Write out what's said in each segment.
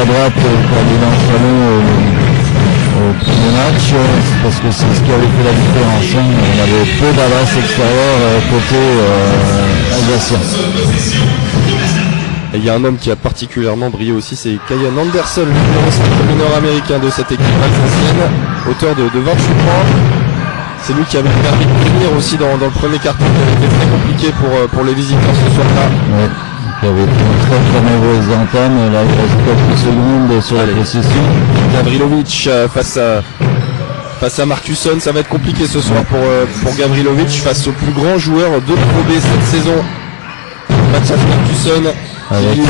à droite pour Milan Chalon au premier match, parce que c'est ce qui avait fait la différence. On avait peu d'adresse extérieure côté alsacien. Et il y a un homme qui a particulièrement brillé aussi, c'est Kyan Anderson, le numéro 5 nord-américain de cette équipe alsacienne, auteur de 28 points. C'est lui qui avait permis de tenir aussi dans le premier carton, qui avait été très compliqué pour les visiteurs ce soir-là. Ouais. Il avait fait une très mauvaise entame, là il reste quelques secondes sur la possession. Gavrilovic face à Markusson, ça va être compliqué ce soir pour Gavrilovic face au plus grand joueur de Pro B cette saison. Mathias Markusson. Avec de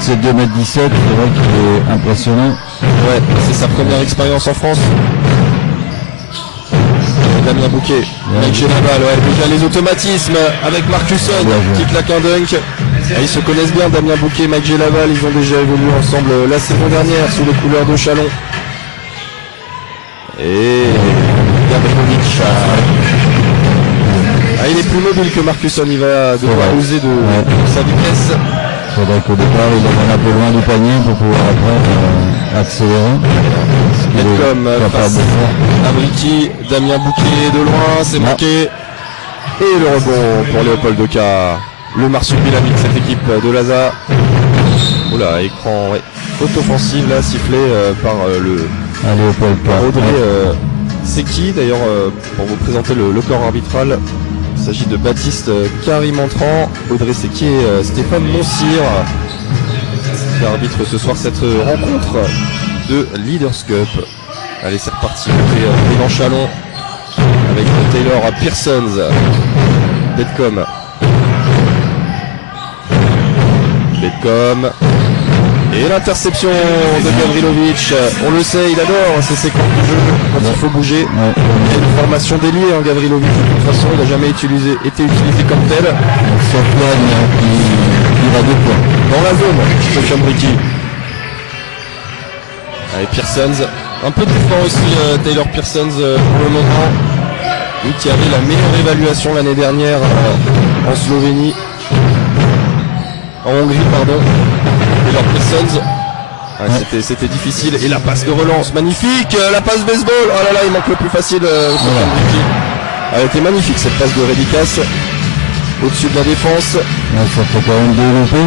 ses 2,17 m, c'est vrai qu'il est impressionnant. Ouais, c'est sa première expérience en France. Damien Bouquet, Mike Gélaval, déjà les automatismes avec Markusson qui claque un dunk. Et ils se connaissent bien, Damien Bouquet et Mike Gélaval, ils ont déjà évolué ensemble la saison dernière sous les couleurs de Chalon. Et Gavrilovic, il est plus mobile que Markusson, il va devoir user de sa vitesse. C'est vrai qu'au départ il est un peu loin du panier pour pouvoir après accélérer. Comme face à Bricky, Damien Bouquet de loin, c'est manqué. Et le rebond pour Léopold Deca, le marsupilami de cette équipe de Laza. Oula, écran faute offensive là, sifflé par Audrey Seki. D'ailleurs, pour vous présenter le corps arbitral, il s'agit de Baptiste Carimentran, Audrey Seki et Stéphane Monsir qui arbitre ce soir cette rencontre de Leaders Cup. Allez, c'est reparti côté Milan Chalon avec Taylor Pearsons, Betcom, et l'interception de Gavrilovic. On le sait, il adore ces séquences de jeu quand il faut bouger. Il a une formation déliée, Gavrilovic. De toute façon, il n'a jamais été utilisé comme tel. Sofiane qui va 2 points. Dans la zone, Sofiane Bricky. Allez, Pearsons, un peu défend aussi Taylor Pearsons pour le moment. Lui qui avait la meilleure évaluation l'année dernière en Slovénie. En Hongrie, pardon. Taylor Pearsons. C'était difficile. Et la passe de relance, magnifique. La passe baseball. Oh là là, il manque le plus facile. Elle était magnifique cette passe de Redicas. Au-dessus de la défense. Ça fait quand même développer.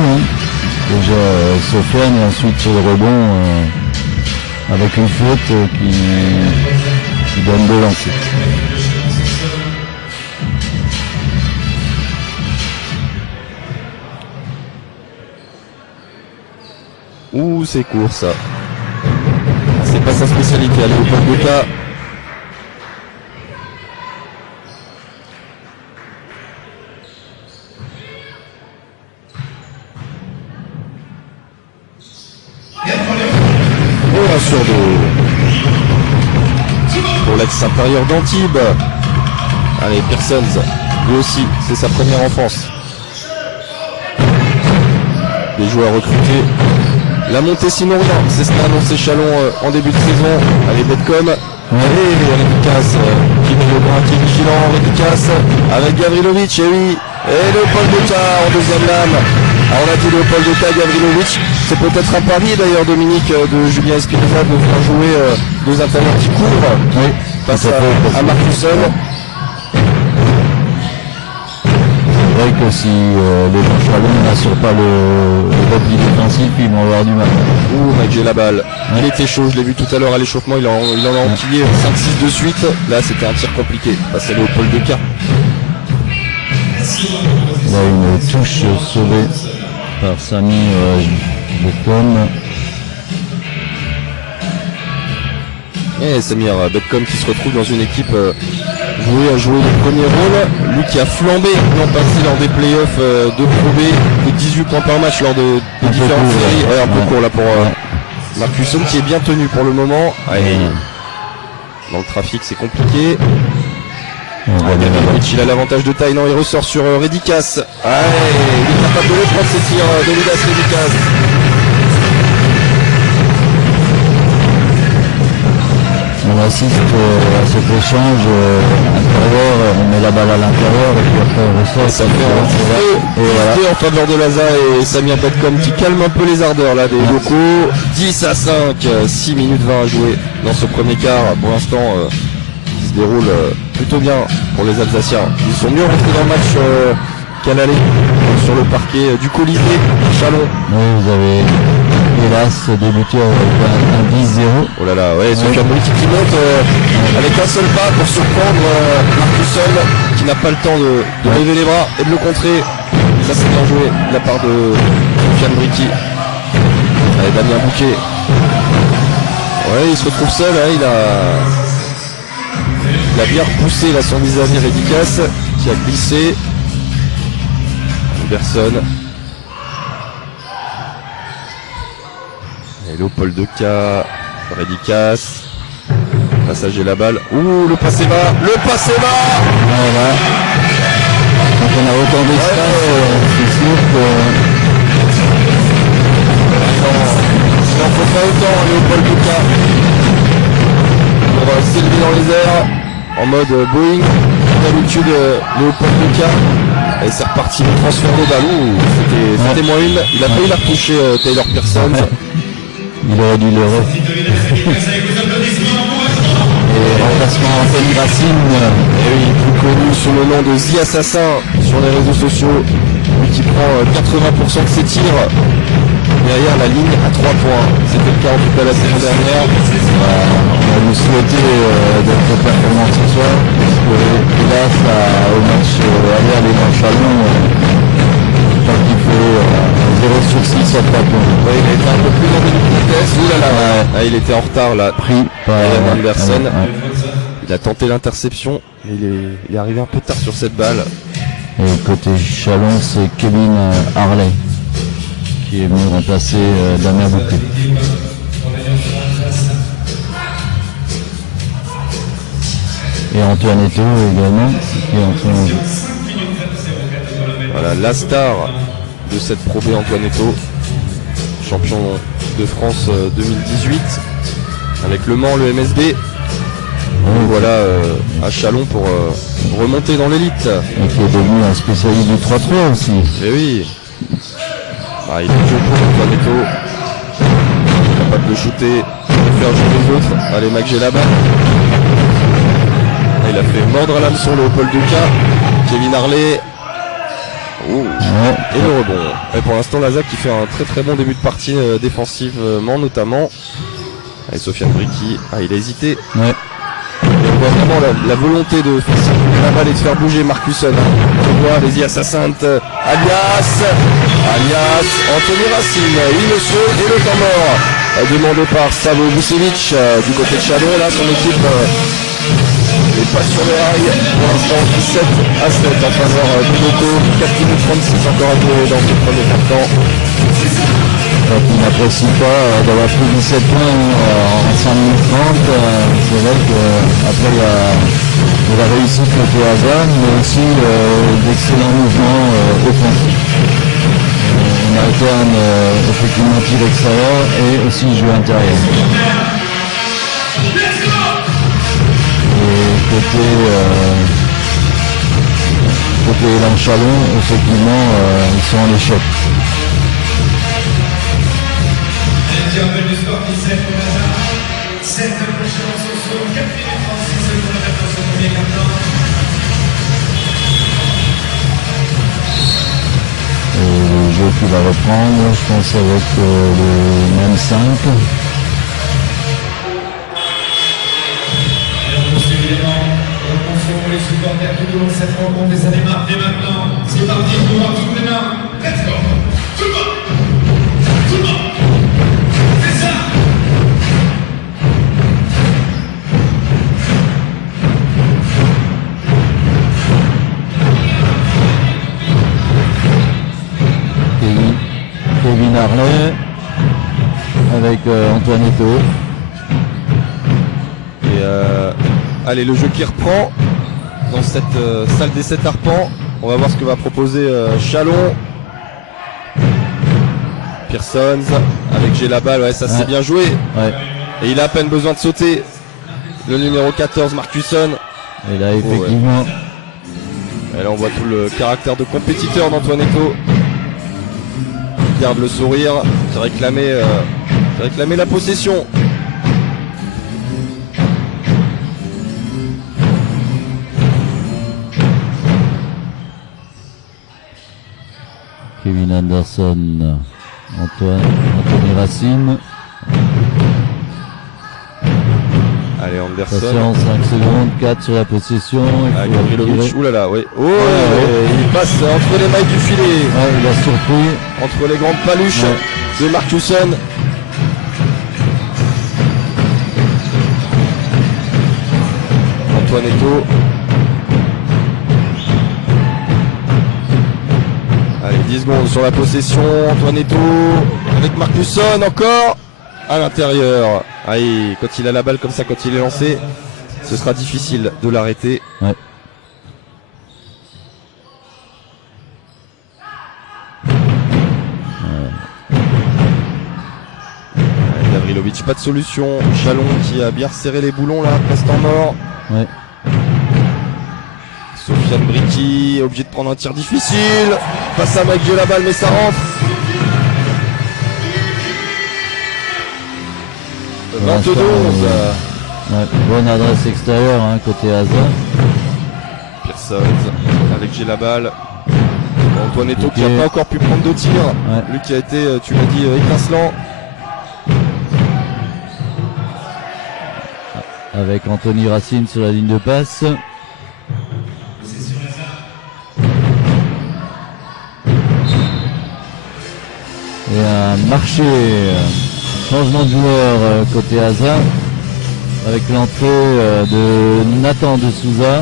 Déjà Sofiane et ensuite sur le rebond. Avec une faute qui donne de lancer. Ouh, c'est court ça. C'est pas sa spécialité, allez au point de cas. Sur pour l'axe intérieur d'Antibes. Allez, Pearsons, lui aussi, c'est sa première enfance. Les joueurs recrutés. La montée sinon rien, c'est ce qu'a annoncé Chalon en début de saison. Allez, Betcom. Allez, Redicas, qui met le bras, qui est vigilant, Redicas, avec Gavrilovic, et oui. Et Léopold Deca en deuxième lame. Alors on a dit Léopold Deca, Gavrilovic. C'est peut-être un pari d'ailleurs, Dominique, de Julien Espinosa de faire jouer deux intérieurs qui courent face à Markusson. C'est vrai que si les Chalon n'assurent pas le repli défensif, ils vont avoir du mal. Ouh, Mike j'ai la balle. Il était chaud, je l'ai vu tout à l'heure à l'échauffement, il en a enquillé 5-6 de suite. Là c'était un tir compliqué face à Léopold Deca. Il y a une touche sauvée par Samy Betcom. Et Samir Betcom qui se retrouve dans une équipe vouée à jouer le premier rôle. Lui qui a flambé l'an passé lors des playoffs de Pro B, de 18 points par match lors de différentes séries. Ouais, un peu court là pour Markusson qui est bien tenu pour le moment. Allez, dans le trafic c'est compliqué. Il a l'avantage de taille, non, il ressort sur Redicas. Allez, il est capable de le prendre ses tirs de Ludas Redicas. assiste à cet échange intérieur, on met la balle à l'intérieur et puis après on ressort. Ça fait un feu en faveur de Laza et Samir Bedcom qui calme un peu les ardeurs là des locaux. 10-5, 6 minutes 20 à jouer dans ce premier quart. Pour l'instant, qui se déroule plutôt bien pour les Alsaciens. Ils sont mieux rentrés dans le match qu'à l'aller sur le parquet du Colisée Chalon. Oui, vous avez hélas débuté avec un 10-0. Oh là là, ouais, Sofiane Bricky qui monte avec un seul pas pour surprendre Marcusson qui n'a pas le temps de lever les bras et de le contrer. Ça c'est bien joué de la part de Sofiane Bricky. Allez, Damien Bouquet. Ouais, il se retrouve seul, hein, il a bien repoussé là son vis-à-vis Rédicace qui a glissé. Anderson. Et Léopold Deca, Rédicace. Passager la balle. Ouh, le passé bas. Le passé bas. Voilà. Quand on a autant d'espace, c'est sûr que... Il n'en faut pas autant, Léopold Deca. Pour s'élever dans les airs en mode Boeing. D'habitude, Léopold Deca. Et c'est reparti le transfert de balle. C'était moins une. Il a failli la retoucher Taylor Pearson. Il aurait dû le Et remplacement Anthony Racine. Et oui, plus connu sous le nom de The Assassin sur les réseaux sociaux. Lui qui prend 80% de ses tirs derrière la ligne à 3 points. C'était le cas en tout cas la saison dernière. On va lui souhaiter d'être performant ce soir. Parce que hélas, au match aller à l'élan Chalon, je crois qu'il fait 0 sur 6 à 3 points. Ouais, il a été un peu plus dans une vitesse. Ouh là là, ah, il était en retard là. Pris par Anderson. Il a tenté l'interception, mais il est arrivé un peu tard sur cette balle. Et côté Chalon, c'est Kevin Harley qui est venu remplacer Damien Bouquet. Et Antoine Eto également qui est en train de... Voilà, la star de cette Pro B, Antoine Eto, champion de France 2018 avec Le Mans, le MSB. Voilà à Chalon pour remonter dans l'élite. Et qui est devenu un spécialiste du 3-3 aussi. Et oui. Ah, il est jeu pour Antoine Eto. Capable de shooter, de faire jouer les autres. Allez, Mac, j'ai la balle. Il a fait mordre à l'hameçon Léopold Deca. Kevin Harley. Oh. Et le rebond. Et pour l'instant, Laza qui fait un très très bon début de partie défensivement notamment. Et Sofiane Bricky, il a hésité. Ouais. Et on voit vraiment la volonté de faire circuler la balle et de faire bouger Marcusson. On voit les Assassin alias Anthony Racine. Oui monsieur, et le temps mort demandé par Savo Vucevic du côté de Chalon. Là son équipe n'est pas sur les rails. Pour l'instant 17-7 en faveur de Moto. 4 minutes 36 encore à jouer dans ce premier quart-temps. Qui n'apprécie pas d'avoir pris 17 points en 5 minutes 30. C'est vrai qu'après il y a la réussite côté Havane, mais aussi d'excellents mouvements offensifs. On alterne effectivement tir extérieur et aussi jeu intérieur. Et côté Élan Chalon, effectivement, ils sont en échec. Je rappelle le score 17 pour Lazare. 7 prochains au score, 4 minutes 36 secondes à faire son premier quart-temps. Le jeu qui va reprendre, je pense avec le même 5. Alors, monsieur, évidemment, attention pour les supporters tout au long de cette rencontre et ça démarre dès maintenant. C'est parti, tout le monde, toutes les mains. Let's go! Tout le monde! Tout le monde! C'est ça! Kevin Harley avec Antoine Eto. Et allez, le jeu qui reprend dans cette salle des 7 arpents. On va voir ce que va proposer Chalon. Pearsons avec J'ai la balle, ouais, ça c'est bien joué. Ouais. Et il a à peine besoin de sauter. le numéro 14 Marcusson. Et là effectivement, Et là on voit tout le caractère de compétiteur d'Antoinetto. Il garde le sourire, qui réclamait la possession. Kevin Anderson, Anthony Racine. Allez, Anderson. Attention, 5 secondes, 4 sur la possession. Gavrilovic, oulala, oui. Oh, ouais. il passe entre les mailles du filet. Ouais, il a surpris. Entre les grandes paluches de Marcusson. Antoinetto. Allez, 10 secondes sur la possession. Antoinetto avec Marcusson encore à l'intérieur. Aïe, quand il a la balle comme ça, quand il est lancé, ce sera difficile de l'arrêter. Ouais. Gavrilovic, pas de solution. Chalon qui a bien resserré les boulons là, presque en mort. Ouais. Sofiane Bricky, obligé de prendre un tir difficile. Face à Mike, j'ai la balle, mais ça rentre. 22-11. Ouais, bonne adresse extérieure hein, côté Asa. Pearson avec j'ai la balle. Antoinetto qui n'a pas encore pu prendre de tir. Ouais. Lui qui a été, tu l'as dit, étincelant. Avec Anthony Racine sur la ligne de passe. Et un marché, changement de joueur côté Asa, avec l'entrée de Nathan de Souza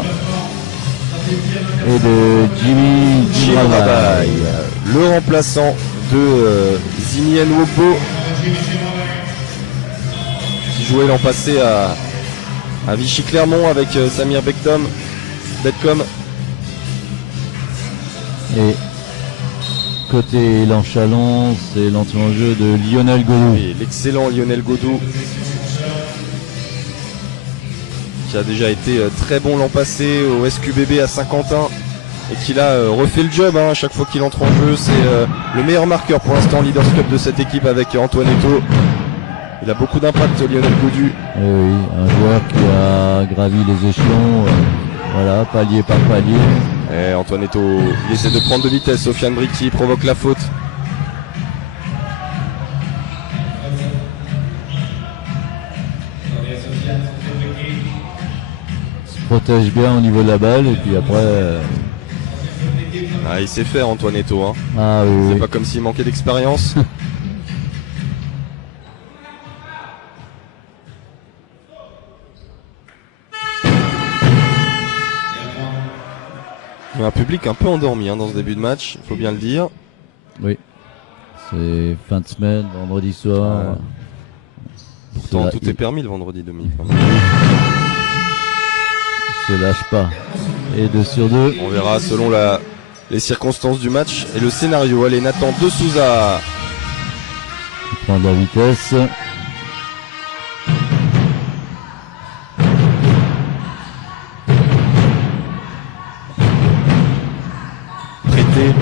et de Jimmy Rabaille, le remplaçant de Zimien Wopo, qui jouait l'an passé à Vichy Clermont avec Samir Betcom. Et côté Elan Chalon, c'est l'entrée en jeu de Lionel Godou. Oui, l'excellent Lionel Godou, qui a déjà été très bon l'an passé au SQBB à Saint-Quentin et qui là refait le job à chaque fois qu'il entre en jeu. C'est le meilleur marqueur pour l'instant Leaders Cup de cette équipe avec Antoinetto. Il a beaucoup d'impact, Lionel Godou. Et oui, un joueur qui a gravi les échelons, voilà, palier par palier. Et Antoinetto, il essaie de prendre de vitesse. Sofiane Bricky provoque la faute. Il se protège bien au niveau de la balle et puis après... Ah, il sait faire Antoinetto. Hein. Ah oui, c'est oui. pas comme s'il manquait d'expérience. Il y a un public un peu endormi dans ce début de match, il faut bien le dire. Oui, c'est fin de semaine, vendredi soir. Pourtant Cela, tout est permis le vendredi, Dominique. Il se lâche pas. Et 2 sur 2. On verra selon les circonstances du match et le scénario. Allez, Nathan de Souza. Il prend de la vitesse.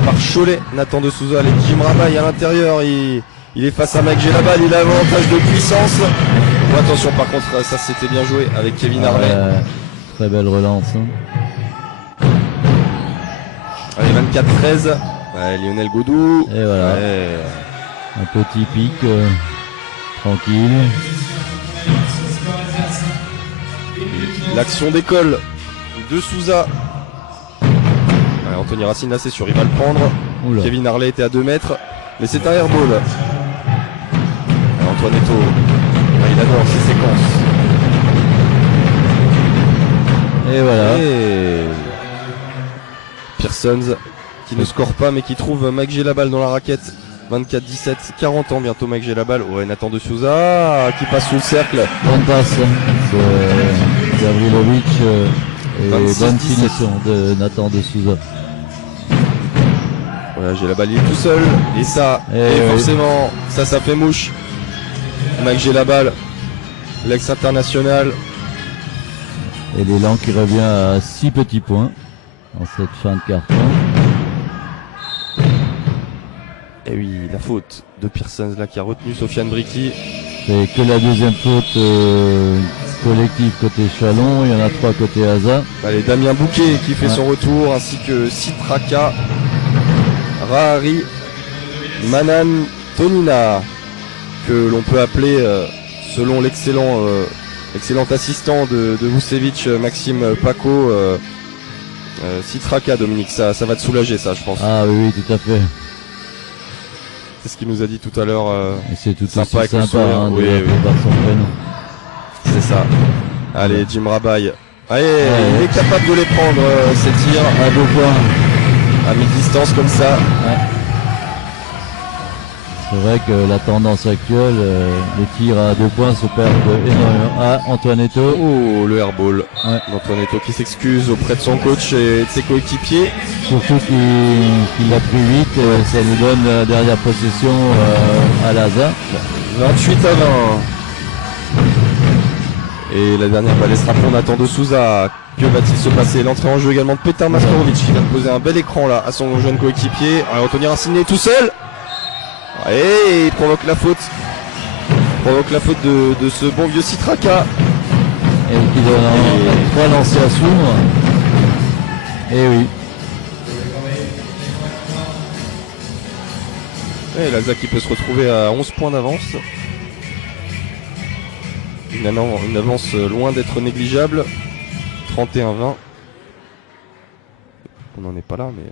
Par Cholet, Nathan de Souza, avec Jim Rabaille à l'intérieur, il est face à Mike, j'ai la balle, il a l'avantage de puissance. Bon, attention par contre, ça c'était bien joué avec Kevin Harley. Très belle relance. Hein. Allez, 24-13, Lionel Godou. Et voilà, un petit pic, tranquille. L'action d'école de Souza. Anthony Racine là c'est sûr, il va le prendre. Oula. Kevin Harley était à 2 mètres, mais c'est un airball. Antoinetto, il adore ces séquences. Et voilà. Et Pearson qui ne score pas mais qui trouve Mike G la balle dans la raquette. 24-17, 40 ans bientôt Mike G la balle. Ouais, Nathan de Souza qui passe sous le cercle. Bonne passe de Gavrilovic et bonne finition de Nathan de Souza. Voilà, j'ai la balle, il est tout seul. Et ça, et forcément, ça fait mouche. Mike, j'ai la balle. L'ex-international. Et l'élan qui revient à 6 petits points en cette fin de carton. Et oui, la faute de Pearson là qui a retenu Sofiane Bricky. C'est que la deuxième faute collective côté Chalon, il y en a 3 côté Asa. Allez, Damien Bouquet qui fait son retour, ainsi que Sitraka, Rahari, Manan Tonina, que l'on peut appeler, selon l'excellent assistant de Vucevic, Maxime Paco, Sitraka. Dominique, ça va te soulager, ça, je pense. Ah oui, tout à fait. C'est ce qu'il nous a dit tout à l'heure. Et c'est tout sympa aussi avec le sympa sourire. de Oui, l'appeler oui. par son prénom. C'est ça. Allez, Jim Rabaille. Allez, il est capable de les prendre, ces tirs À 2 points. à mi-distance comme ça. Ouais. C'est vrai que la tendance actuelle, les tirs à 2 points se perdent énormément. Ah, Antoinetto. Oh, le airball. Ouais. Antoinetto qui s'excuse auprès de son coach et de ses coéquipiers. Surtout qu'il l'a pris vite, ça nous donne la dernière possession à l'Asa. 28 à 20. Et la dernière balle sera pour Nathan de Souza. Que va-t-il se passer? L'entrée en jeu également de Petar Maskorovic qui vient de poser un bel écran là à son jeune coéquipier. Alors Anthony Racine est tout seul. Et il provoque la faute. De ce bon vieux Sitraka. Et qui donne 3 lancers à s'ouvre. Et oui. Et l'Asa qui peut se retrouver à 11 points d'avance. Une avance loin d'être négligeable. 31-20. On n'en est pas là, mais...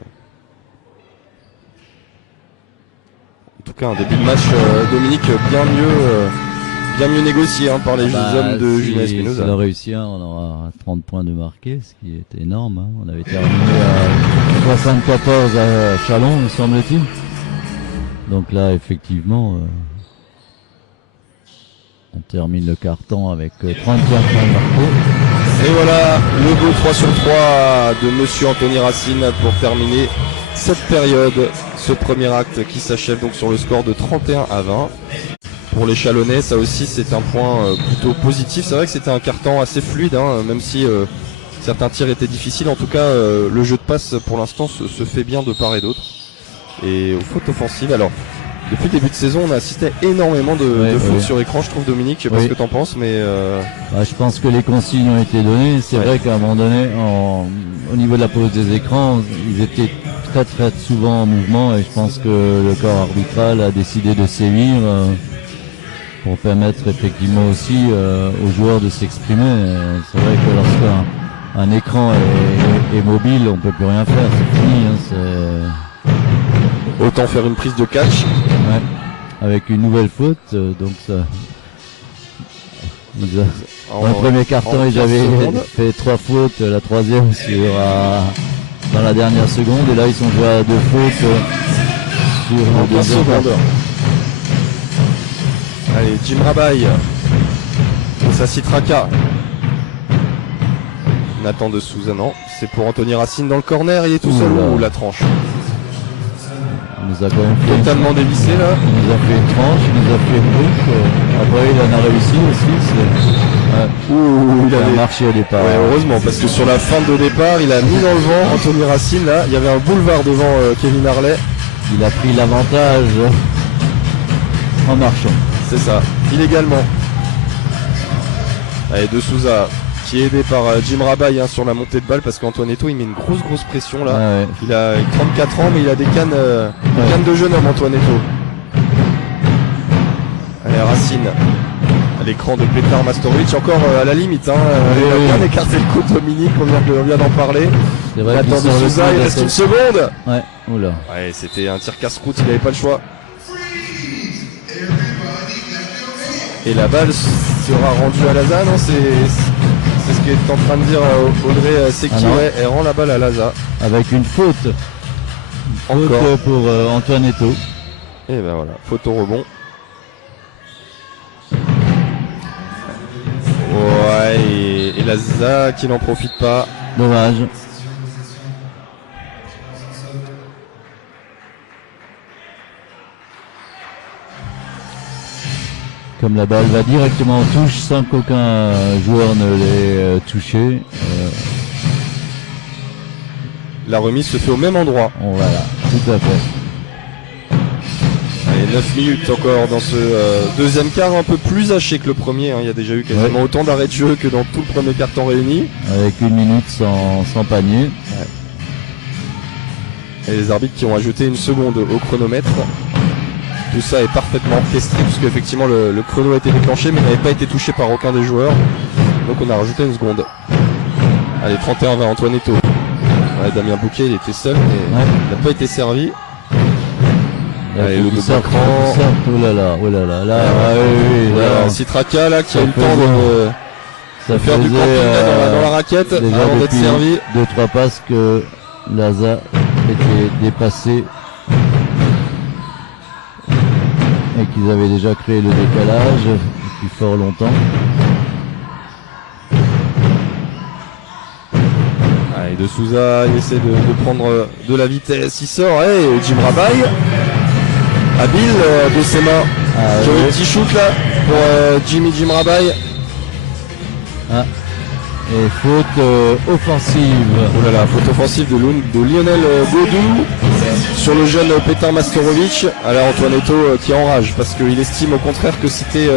En tout cas, un début de match, Dominique, bien mieux négocié par les hommes de Julien Espinoza. Si on a réussi, on aura 30 points de marqué, ce qui est énorme. Hein. On avait terminé à 74 à Chalon, me semble-t-il. Donc là, effectivement, on termine le carton avec 34 points marqués. Et voilà, le beau 3 sur 3 de Monsieur Anthony Racine pour terminer cette période, ce premier acte qui s'achève donc sur le score de 31 à 20. Pour les Chalonnais, ça aussi c'est un point plutôt positif. C'est vrai que c'était un carton assez fluide, même si certains tirs étaient difficiles. En tout cas, le jeu de passe pour l'instant se fait bien de part et d'autre. Et aux fautes offensives, alors depuis le début de saison, on a assisté énormément de fautes sur écran, je trouve, Dominique. Je sais pas ce que t'en penses, mais je pense que les consignes ont été données. C'est vrai qu'à un moment donné, au niveau de la pose des écrans, ils étaient très souvent en mouvement, et je pense que le corps arbitral a décidé de sévir pour permettre effectivement aussi aux joueurs de s'exprimer. C'est vrai que lorsqu'un écran est mobile, on peut plus rien faire, c'est fini. Autant faire une prise de catch. Ouais, avec une nouvelle faute, donc ça. Dans le premier carton, ils avaient fait 3 fautes, la troisième dans la dernière seconde, et là ils sont joués à 2 fautes sur le deuxième carton. Allez, Jim Rabaille. Ça Sitraka. Nathan de Souza, non. C'est pour Anthony Racine dans le corner, il est tout seul. Ouh, la tranche. Il nous a quand même fait totalement dévissé là. Il nous a fait une tranche, il nous a fait une boucle. Après il en a réussi aussi. Il a marché au départ. Ouais, heureusement, parce que sur la fin de départ, il a mis dans le vent Anthony Racine là. Il y avait un boulevard devant Kevin Harley. Il a pris l'avantage en marchant. C'est ça, illégalement. Allez, de Souza qui est aidé par Jim Rabaille sur la montée de balle, parce qu'Antoinetto il met une grosse pression là. Il a 34 ans mais il a des cannes de jeune homme, Antoinetto. Allez, Racine à l'écran de Petar Maskorovic, encore à la limite. Il a bien écarté le coup de Dominique, on vient d'en parler. Nathan de Souza, il reste une seconde. Ouais, oula. Ouais, c'était un tir casse-croûte, il n'avait pas le choix. Et la balle sera rendue à Laza, non? C'est ce qu'est en train de dire Audrey Sekiwe. Elle rend la balle à Laza. Avec une faute. Faute pour Antoinetto. Et ben voilà, faute au rebond. Ouais, et Laza qui n'en profite pas. Dommage. Comme la balle va directement en touche sans qu'aucun joueur ne l'ait touché. La remise se fait au même endroit. Voilà, tout à fait. Allez, 9 minutes encore dans ce deuxième quart, un peu plus haché que le premier. Hein. Il y a déjà eu quasiment autant d'arrêts de jeu que dans tout le premier quart-temps réuni. Avec 1 minute sans panier. Ouais. Et les arbitres qui ont ajouté 1 seconde au chronomètre. Tout ça est parfaitement orchestré puisque effectivement le chrono a été déclenché mais n'avait pas été touché par aucun des joueurs. Donc on a rajouté 1 seconde. Allez, 31 vers Antoinetto. Ouais, Damien Bouquet, il était seul mais il n'a pas été servi. Allez, le double écran. Oh là là, là, là. Citraca là qui a eu le temps de faire du camping dans la raquette avant d'être servi. 2-3 passes que Laza était dépassé et qu'ils avaient déjà créé le décalage depuis fort longtemps. Allez, de Souza, il essaie de prendre de la vitesse, il sort, et Jim Rabaille, habile de ses mains. J'ai un petit shoot là pour Jim Rabaille. Et faute offensive. Oh là là, faute offensive de Lionel Baudou sur le jeune Petar Mastorovic. Alors Antoinetto qui enrage parce qu'il estime au contraire que c'était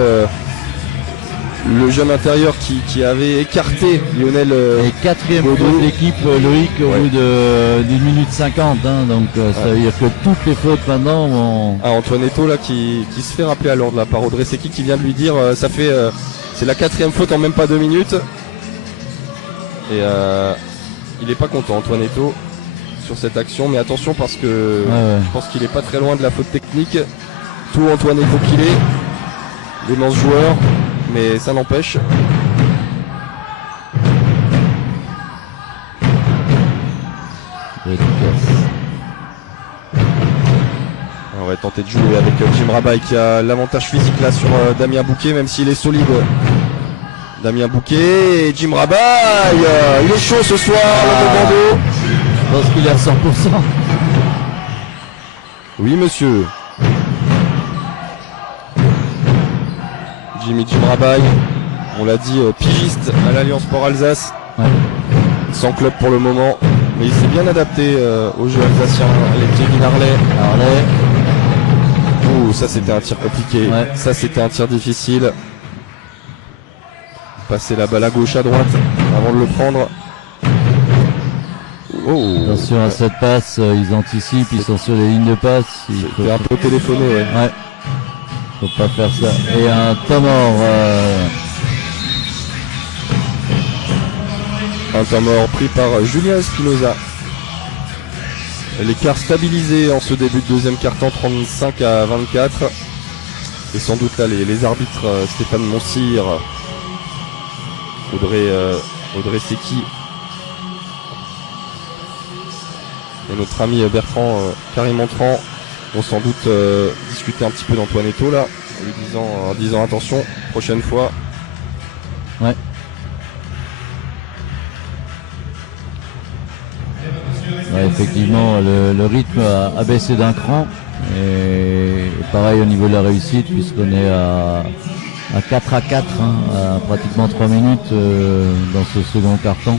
le jeune intérieur qui avait écarté Lionel et 4e faute de l'équipe, Loïc, au bout d'une minute 50. Donc ça veut dire que toutes les fautes maintenant vont... Antoinetto là qui se fait rappeler à l'ordre là, par Audrey Secchi qui vient de lui dire ça fait c'est la 4e faute en même pas 2 minutes. Et il est pas content Antoinetto sur cette action, mais attention parce que je pense qu'il est pas très loin de la faute technique. Tout Antoinetto qu'il est, l'immense joueur, mais ça n'empêche. On va tenter de jouer avec Jim Rabaille qui a l'avantage physique là sur Damien Bouquet, même s'il est solide. Damien Bouquet et Jim Rabaille, il est chaud ce soir, le Bando. Je pense qu'il est à 100%. Oui monsieur. Jim Rabaille, on l'a dit, pigiste à l'Alliance Sport Alsace. Sans club pour le moment, mais il s'est bien adapté au jeu alsacien, avec Kevin Harley. Ouh, ça c'était un tir compliqué, ça c'était un tir difficile. Passer la balle à gauche, à droite, avant de le prendre. Attention à cette passe, ils anticipent, ils sont sur les lignes de passe. Il faut un peu téléphoner, faut pas faire ça. Et un temps mort. Un temps mort pris par Julien Espinoza. L'écart stabilisé en ce début de deuxième quart-temps, 35-24. Et sans doute là les arbitres Stéphane Monsir, Audrey Secchi et notre ami Bertrand Karim-Montrand vont sans doute discuter un petit peu d'Antoinetto là, en disant attention, prochaine fois. Effectivement, le rythme a baissé d'un cran. Et pareil au niveau de la réussite, puisqu'on est à 4-4, à pratiquement 3 minutes dans ce second quart-temps.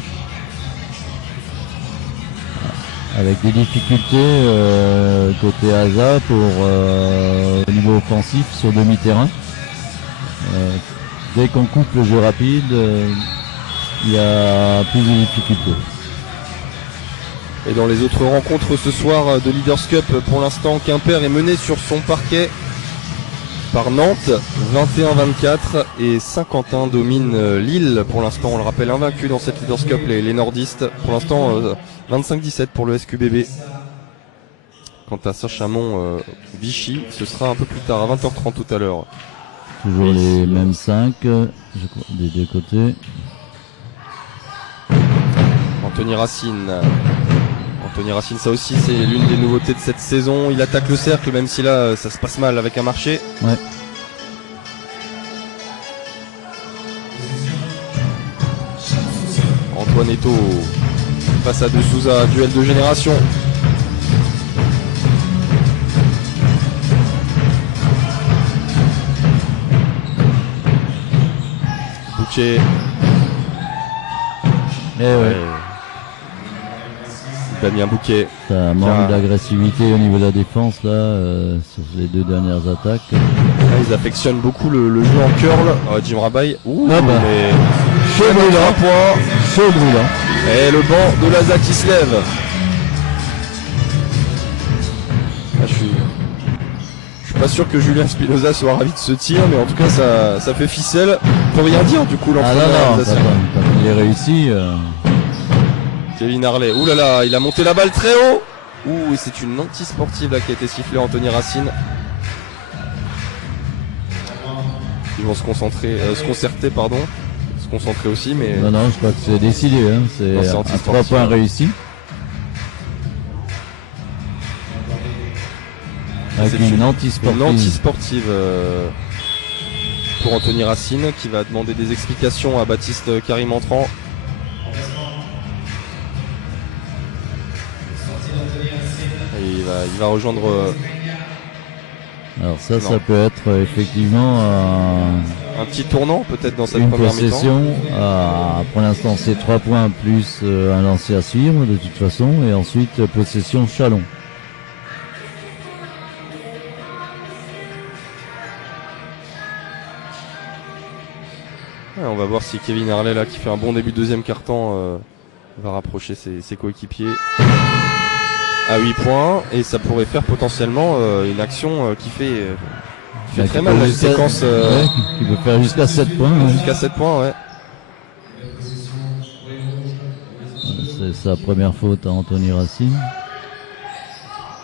Avec des difficultés côté ASA au niveau offensif sur demi-terrain. Dès qu'on coupe le jeu rapide, il y a plus de difficultés. Et dans les autres rencontres ce soir de Leaders Cup, pour l'instant Quimper est mené sur son parquet par Nantes, 21-24, et Saint-Quentin domine Lille, pour l'instant on le rappelle invaincu dans cette Leaders Cup, les nordistes, pour l'instant 25-17 pour le SQBB. Quant à Saint-Chamond, Vichy, ce sera un peu plus tard, à 20h30 tout à l'heure. Toujours les mêmes 5 des deux côtés. Anthony Racine, ça aussi c'est l'une des nouveautés de cette saison. Il attaque le cercle, même si là ça se passe mal avec un marché. Antoinetto face à De Souza, duel de génération. Bouquet. Ouais. Damien Bouquet. Ça manque d'agressivité au niveau de la défense là, sur les 2 dernières attaques. Ils affectionnent beaucoup le jeu en curl. Jim Rabaille. Mais chaud brûlant. Chaud brûlant. Et le banc de Laza qui se lève. Je suis pas sûr que Julien Spinoza soit ravi de ce tir, mais en tout cas ça fait ficelle. Faut rien dire du coup l'entraîneur. Quand il est réussi. Kevin Harley, ouh là là, il a monté la balle très haut. Ouh, et c'est une anti-sportive là qui a été sifflée, Anthony Racine. Ils vont se concerter aussi, mais. Non, je crois que c'est décidé, hein. C'est un 3 points réussi. Avec une anti-sportive pour Anthony Racine qui va demander des explications à Baptiste Karim Entrant. Et il va rejoindre. Alors ça peut être effectivement un petit tournant peut-être dans cette première mi-temps. Une possession. Pour l'instant c'est 3 points plus un lancer à suivre de toute façon, et ensuite possession Chalon. On va voir si Kevin Harley là qui fait un bon début de deuxième quart-temps va rapprocher ses coéquipiers à 8 points, et ça pourrait faire potentiellement une action qui fait très mal, une séquence qui peut faire jusqu'à 7 points. Jusqu'à 7 points, ouais. C'est sa première faute à Anthony Racine.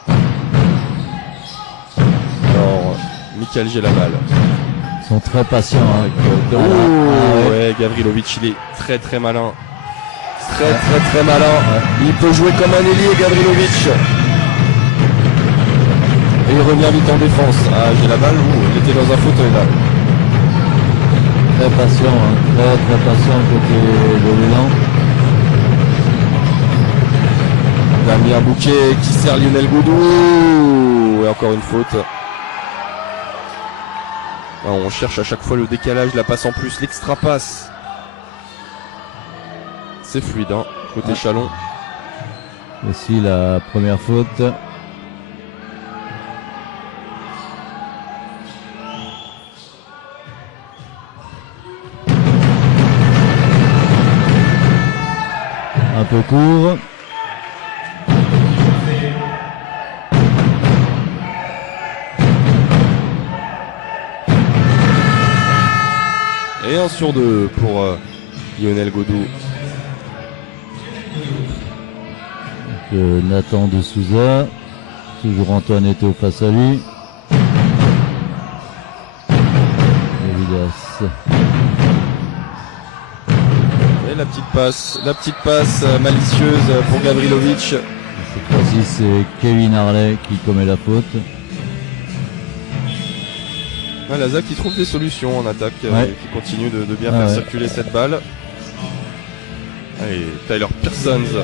Alors, Michael G. la balle. Ils sont très patients avec ouais, Gavrilovic, il est très très malin. Très malin. Ouais. Il peut jouer comme un ailier, Gavrilovic. Et il revient vite en défense. J'ai la balle, il était dans un fauteuil là. Très patient, très patient côté de l'élan. Damien Bouquet qui sert Lionel Godou. Et encore une faute. On cherche à chaque fois le décalage, la passe en plus, l'extra passe. C'est fluide, côté Chalon. Aussi la première faute. Un peu court. Et 1 sur 2 pour Lionel Godou. Nathan de Souza, toujours Antoine Eto face à lui. Évidas. Et la petite passe malicieuse pour Gavrilovic. Cette fois-ci c'est Kevin Harley qui commet la faute. Laza qui trouve des solutions en attaque, qui continue de bien faire circuler cette balle. Allez, Tyler Pearsons,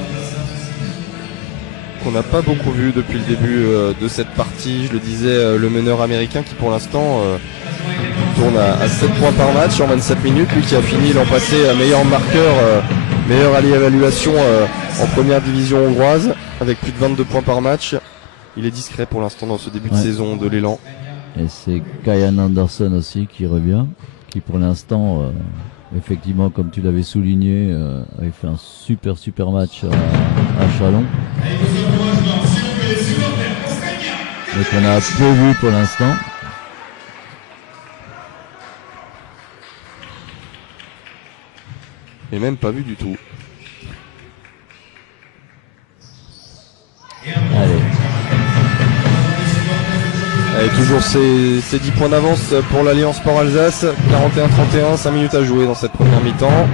qu'on n'a pas beaucoup vu depuis le début de cette partie. Je le disais, le meneur américain qui pour l'instant tourne à 7 points par match en 27 minutes. Lui qui a fini l'an passé meilleur marqueur, meilleure évaluation en première division hongroise avec plus de 22 points par match. Il est discret pour l'instant dans ce début de saison de l'élan. Et c'est Kyan Anderson aussi qui revient, qui pour l'instant, effectivement, comme tu l'avais souligné, avait fait un super match à Chalon. Mais qu'on a peu vu pour l'instant. Et même pas vu du tout. Allez. Et toujours ces 10 points d'avance pour l'Alliance Sport Alsace. 41-31, 5 minutes à jouer dans cette première mi-temps.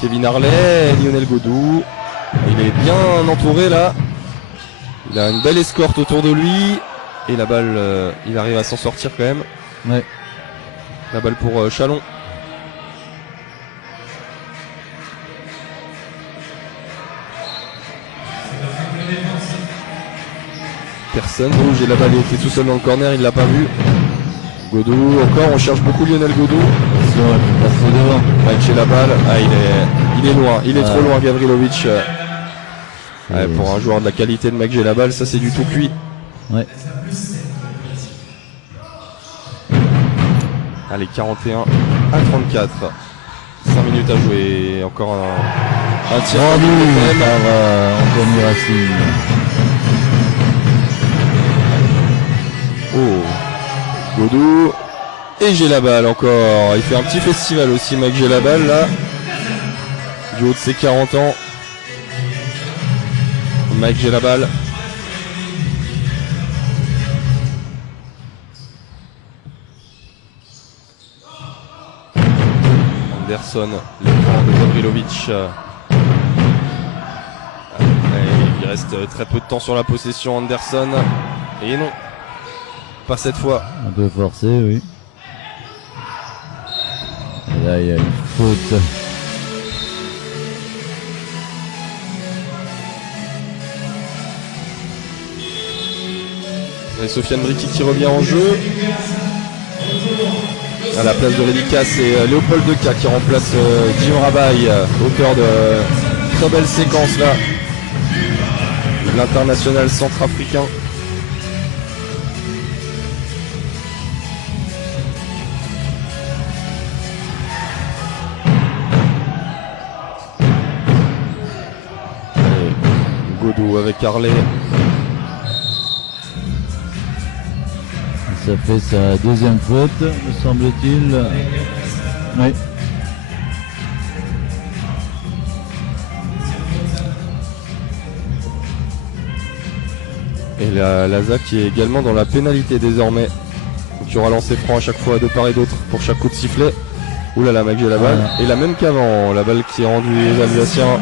Kevin Harley, Lionel Godou. Il est bien entouré là. Il a une belle escorte autour de lui. Et la balle, il arrive à s'en sortir quand même. Ouais. La balle pour Chalon. Personne rouge et la balle était tout seul dans le corner, il l'a pas vu. Godou, encore, on cherche beaucoup Lionel Godou. Attention, il faut passer devant. Mike j'ai la balle. Ah, il est loin, il est trop loin, Gavrilovic. Ouais, pour un joueur de la qualité de Mike j'ai la balle, ça c'est du tout cuit. Ouais. Allez, 41 à 34. 5 minutes à jouer. Encore un tir. Rendu par Anthony Racine. Oh, Godou. Et j'ai la balle encore. Il fait un petit festival aussi, Mike j'ai la balle là. Du haut de ses 40 ans. Mike j'ai la balle. Anderson, l'écran de Gavrilovic. Il reste très peu de temps sur la possession, Anderson. Et non, pas cette fois. Un peu forcé, oui. Et là, il y a une faute. Et Sofiane Bricky qui revient en jeu. À la place de Redika, c'est Léopold Deca qui remplace Jim Rabaille, auteur de très belle séquence là. L'international centrafricain. Et Godou avec Harley. Ça fait sa deuxième faute, me semble-t-il. Oui. Et la ZAC qui est également dans la pénalité désormais. Donc il y aura lancé franc à chaque fois de part et d'autre pour chaque coup de sifflet. Ouh là là, Mike j'ai la balle. Voilà. Et la même qu'avant, la balle qui est rendue aux Alsaciens.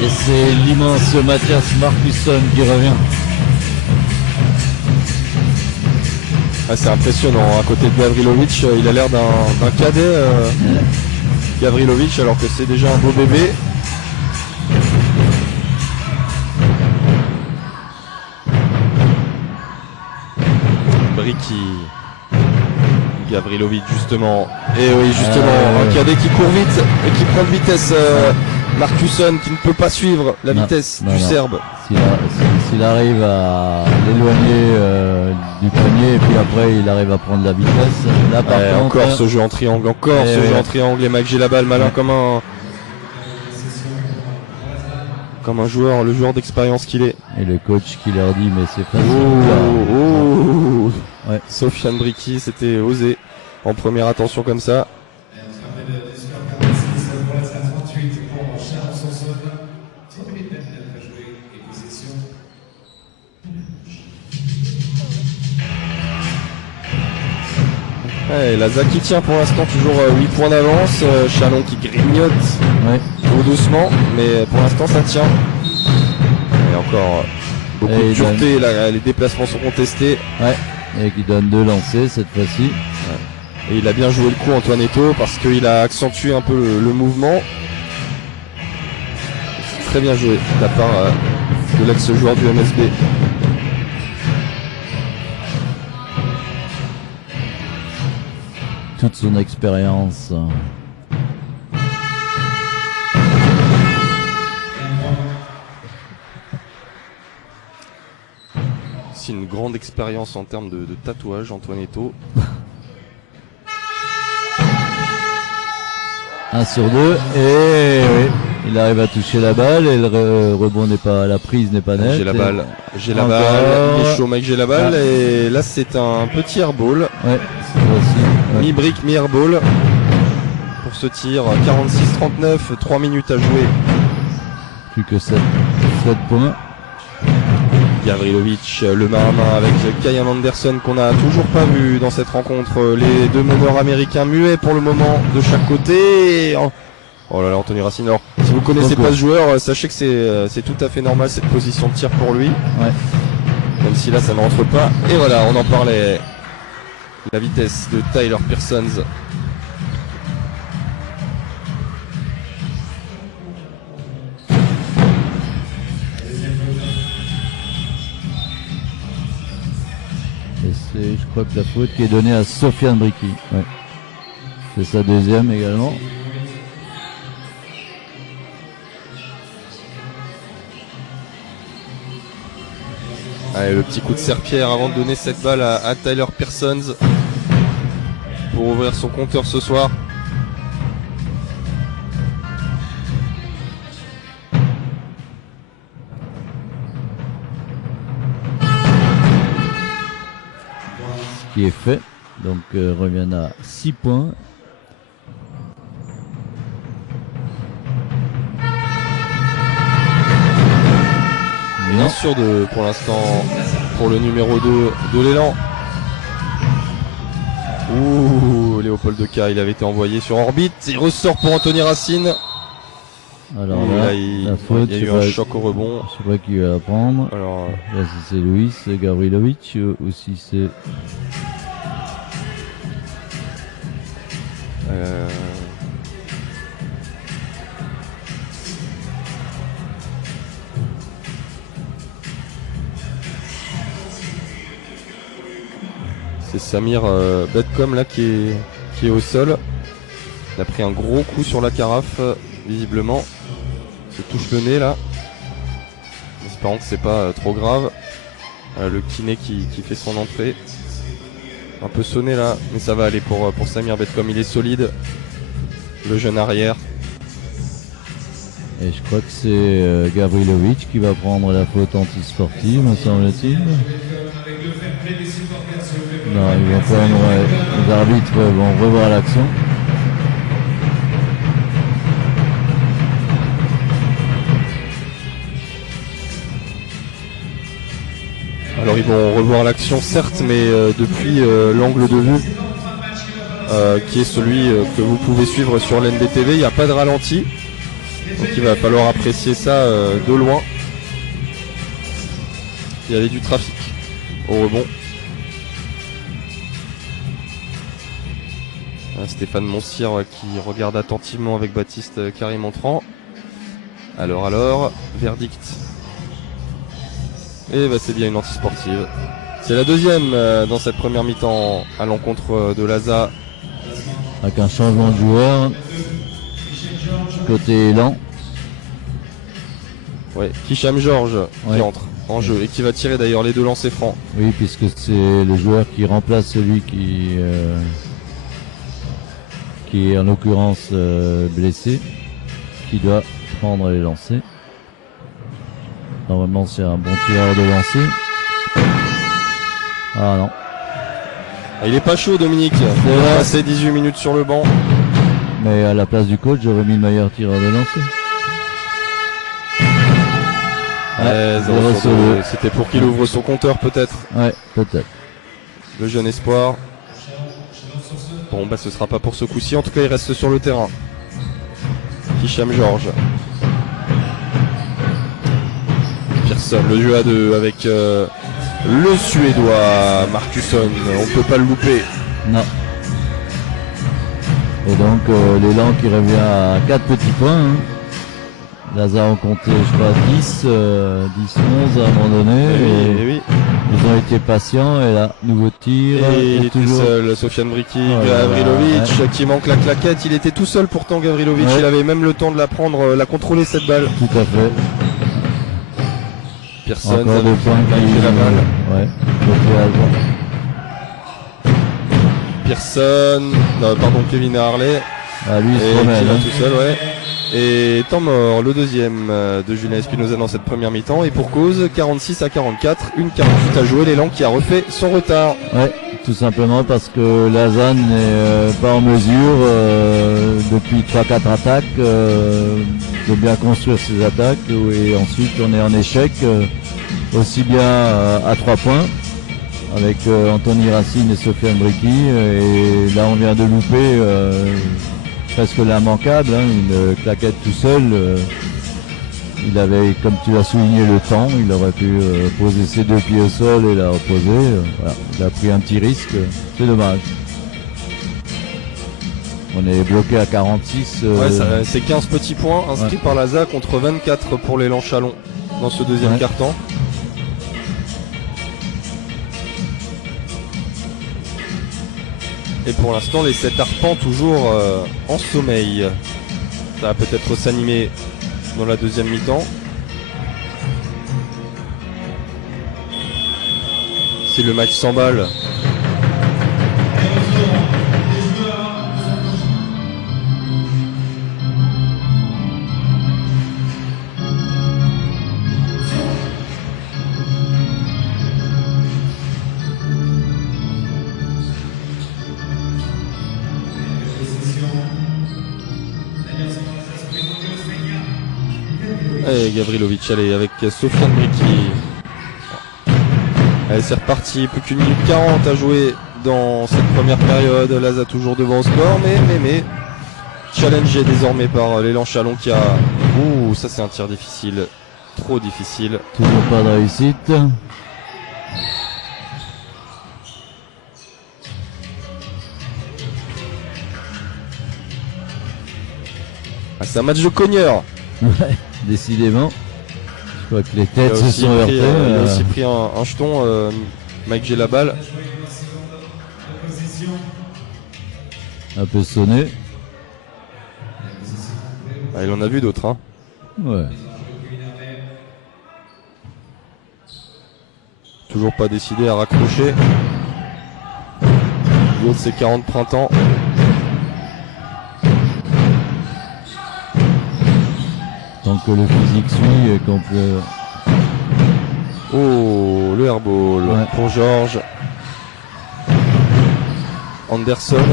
Et c'est l'immense Mathias Markusson qui revient. Ah, c'est impressionnant, à côté de Gavrilovic, il a l'air d'un cadet Gavrilovic alors que c'est déjà un beau bébé. Bricky, Gavrilovic justement. Et oui justement, un cadet qui court vite et qui prend de vitesse. Markusson qui ne peut pas suivre la vitesse du Serbe. S'il arrive à l'éloigner du panier et puis après il arrive à prendre la vitesse. Là par contre, encore ce jeu en triangle, jeu en triangle. Et Mike j'ai la balle, malin comme un joueur, le joueur d'expérience qu'il est. Et le coach qui leur dit mais c'est facile. Ouais. Sofiane Bricky, c'était osé en première attention comme ça. Ouais, la ZAC qui tient pour l'instant toujours 8 points d'avance. Chalon qui grignote tout doucement, mais pour l'instant ça tient. Et encore beaucoup de dureté, là, les déplacements sont contestés. Ouais, et qui donne deux lancers cette fois-ci. Ouais. Et il a bien joué le coup Antoine Eto'o parce qu'il a accentué un peu le mouvement. C'est très bien joué de la part de l'ex-joueur du MSB. Toute son expérience. C'est une grande expérience en termes de tatouage, Antoine Eto'o. 1 sur 2 et oui, il arrive à toucher la balle et le rebond n'est pas, la prise n'est pas nette. J'ai la balle, il est chaud Mike, j'ai la balle et là c'est un petit airball. Ouais, c'est aussi. Ouais. Mi-brick, mi-airball pour ce tir. 46-39, 3 minutes à jouer. Plus que 7 points. Gavrilovic, le main à main avec Kyan Anderson qu'on n'a toujours pas vu dans cette rencontre. Les deux meneurs américains muets pour le moment de chaque côté. Oh là là, Anthony Racine. Alors, si vous connaissez pas ce joueur, sachez que c'est tout à fait normal cette position de tir pour lui. Ouais. Même si là ça ne rentre pas. Et voilà, on en parlait. La vitesse de Tyler Pearsons. Et c'est, je crois que la faute qui est donnée à Sofiane Bricky. Ouais. C'est sa deuxième également. Allez, le petit coup de serpillère avant de donner cette balle à Tyler Pearsons pour ouvrir son compteur ce soir. Ce qui est fait. Donc reviennent à 6 points. Bien sûr pour l'instant pour le numéro 2 de l'élan. Ouh, Léopold K, il avait été envoyé sur orbite. Il ressort pour Anthony Racine. Alors là, la faute, il y a eu un choc au rebond. Je sais pas qui va la prendre. Alors, là, si c'est Luis Gavrilovic ou si c'est... C'est Samir Bedcom là qui est au sol. Il a pris un gros coup sur la carafe, visiblement. Il se touche le nez là. Espérons que c'est pas trop grave. Le kiné qui fait son entrée. Un peu sonné là, mais ça va aller pour Samir Bedcom. Il est solide. Le jeune arrière. Et je crois que c'est Gavrilovic qui va prendre la faute antisportive, me semble-t-il. Non, ils vont prendre, les arbitres vont revoir l'action. Alors ils vont revoir l'action certes, mais depuis l'angle de vue qui est celui que vous pouvez suivre sur l'NBTV, il n'y a pas de ralenti. Donc il va falloir apprécier ça de loin. Il y avait du trafic au rebond. Stéphane Monsir qui regarde attentivement avec Baptiste Carry-Montrand. Alors, verdict. Et bah, c'est bien une antisportive. C'est la deuxième dans cette première mi-temps à l'encontre de l'ASA. Avec un changement de joueur. Côté élan. Ouais, Hicham Georges qui entre en jeu et qui va tirer d'ailleurs les deux lancers francs. Oui, puisque c'est le joueur qui remplace celui qui est en l'occurrence blessé, qui doit prendre les lancers. Normalement c'est un bon tireur de lancer. Ah non. Il est pas chaud Dominique, il a passé 18 minutes sur le banc. Mais à la place du coach, j'aurais mis le meilleur tireur de lancer. C'était pour qu'il ouvre son compteur peut-être. Ouais, peut-être. Le jeune espoir. Bon bah ce sera pas pour ce coup-ci, en tout cas il reste sur le terrain. Hicham Georges. Pearson, le jeu à deux avec le Suédois Markusson, on peut pas le louper. Non. Et donc l'élan qui revient à 4 petits points. Hein. Lazare ont compté, je crois, 10, 11 à un moment donné. Et oui. Ils ont été patients et là, nouveau tir. Et il est toujours tout seul, Sofiane Bricky, Gavrilovic qui manque la claquette. Il était tout seul pourtant, Gavrilovic. Il avait même le temps de la prendre, la contrôler cette balle. Tout à fait. Pearson encore 2 points qui la balle. Ouais, côté allemand. Pearson, non, pardon, Kevin Harley. Ah, lui, il se promène. Tout seul, ouais. Et temps mort, le deuxième de Julien Espinoza dans cette première mi-temps. Et pour cause, 46 à 44, une 48 à jouer. L'élan qui a refait son retard. Ouais, tout simplement parce que Lausanne n'est pas en mesure, depuis 3-4 attaques, de bien construire ses attaques. Et ensuite, on est en échec, aussi bien à 3 points, avec Anthony Racine et Sofiane Bricky. Et là, on vient de louper... presque l'immanquable, hein, une claquette tout seul. Il avait, comme tu l'as souligné, le temps. Il aurait pu poser ses 2 pieds au sol et la reposer. Voilà. Il a pris un petit risque. C'est dommage. On est bloqué à 46. Ouais, c'est 15 petits points inscrits par l'ASA contre 24 pour l'élan Chalon dans ce deuxième quart-temps. Et pour l'instant, les 7 arpents toujours en sommeil. Ça va peut-être s'animer dans la deuxième mi-temps. Si le match s'emballe, et Gavrilovic, allez, avec Sofiane Bricki. Allez, c'est reparti, plus qu'une minute 40 à jouer dans cette première période. Laza toujours devant au score, mais challengé désormais par l'élan Chalon qui a... Ouh, ça c'est un tir difficile, trop difficile. Toujours pas de réussite. Ah, c'est un match de cogneur. Ouais, décidément. Je crois que les têtes se sont heurtées. Il a aussi pris un jeton, Mike Gélabal. Un peu sonné. Ah, il en a vu d'autres. Hein. Ouais. Toujours pas décidé à raccrocher. L'autre c'est 40 printemps. Tant que le physique suit et qu'on peut... Oh, le airball Ouais. pour Georges. Anderson.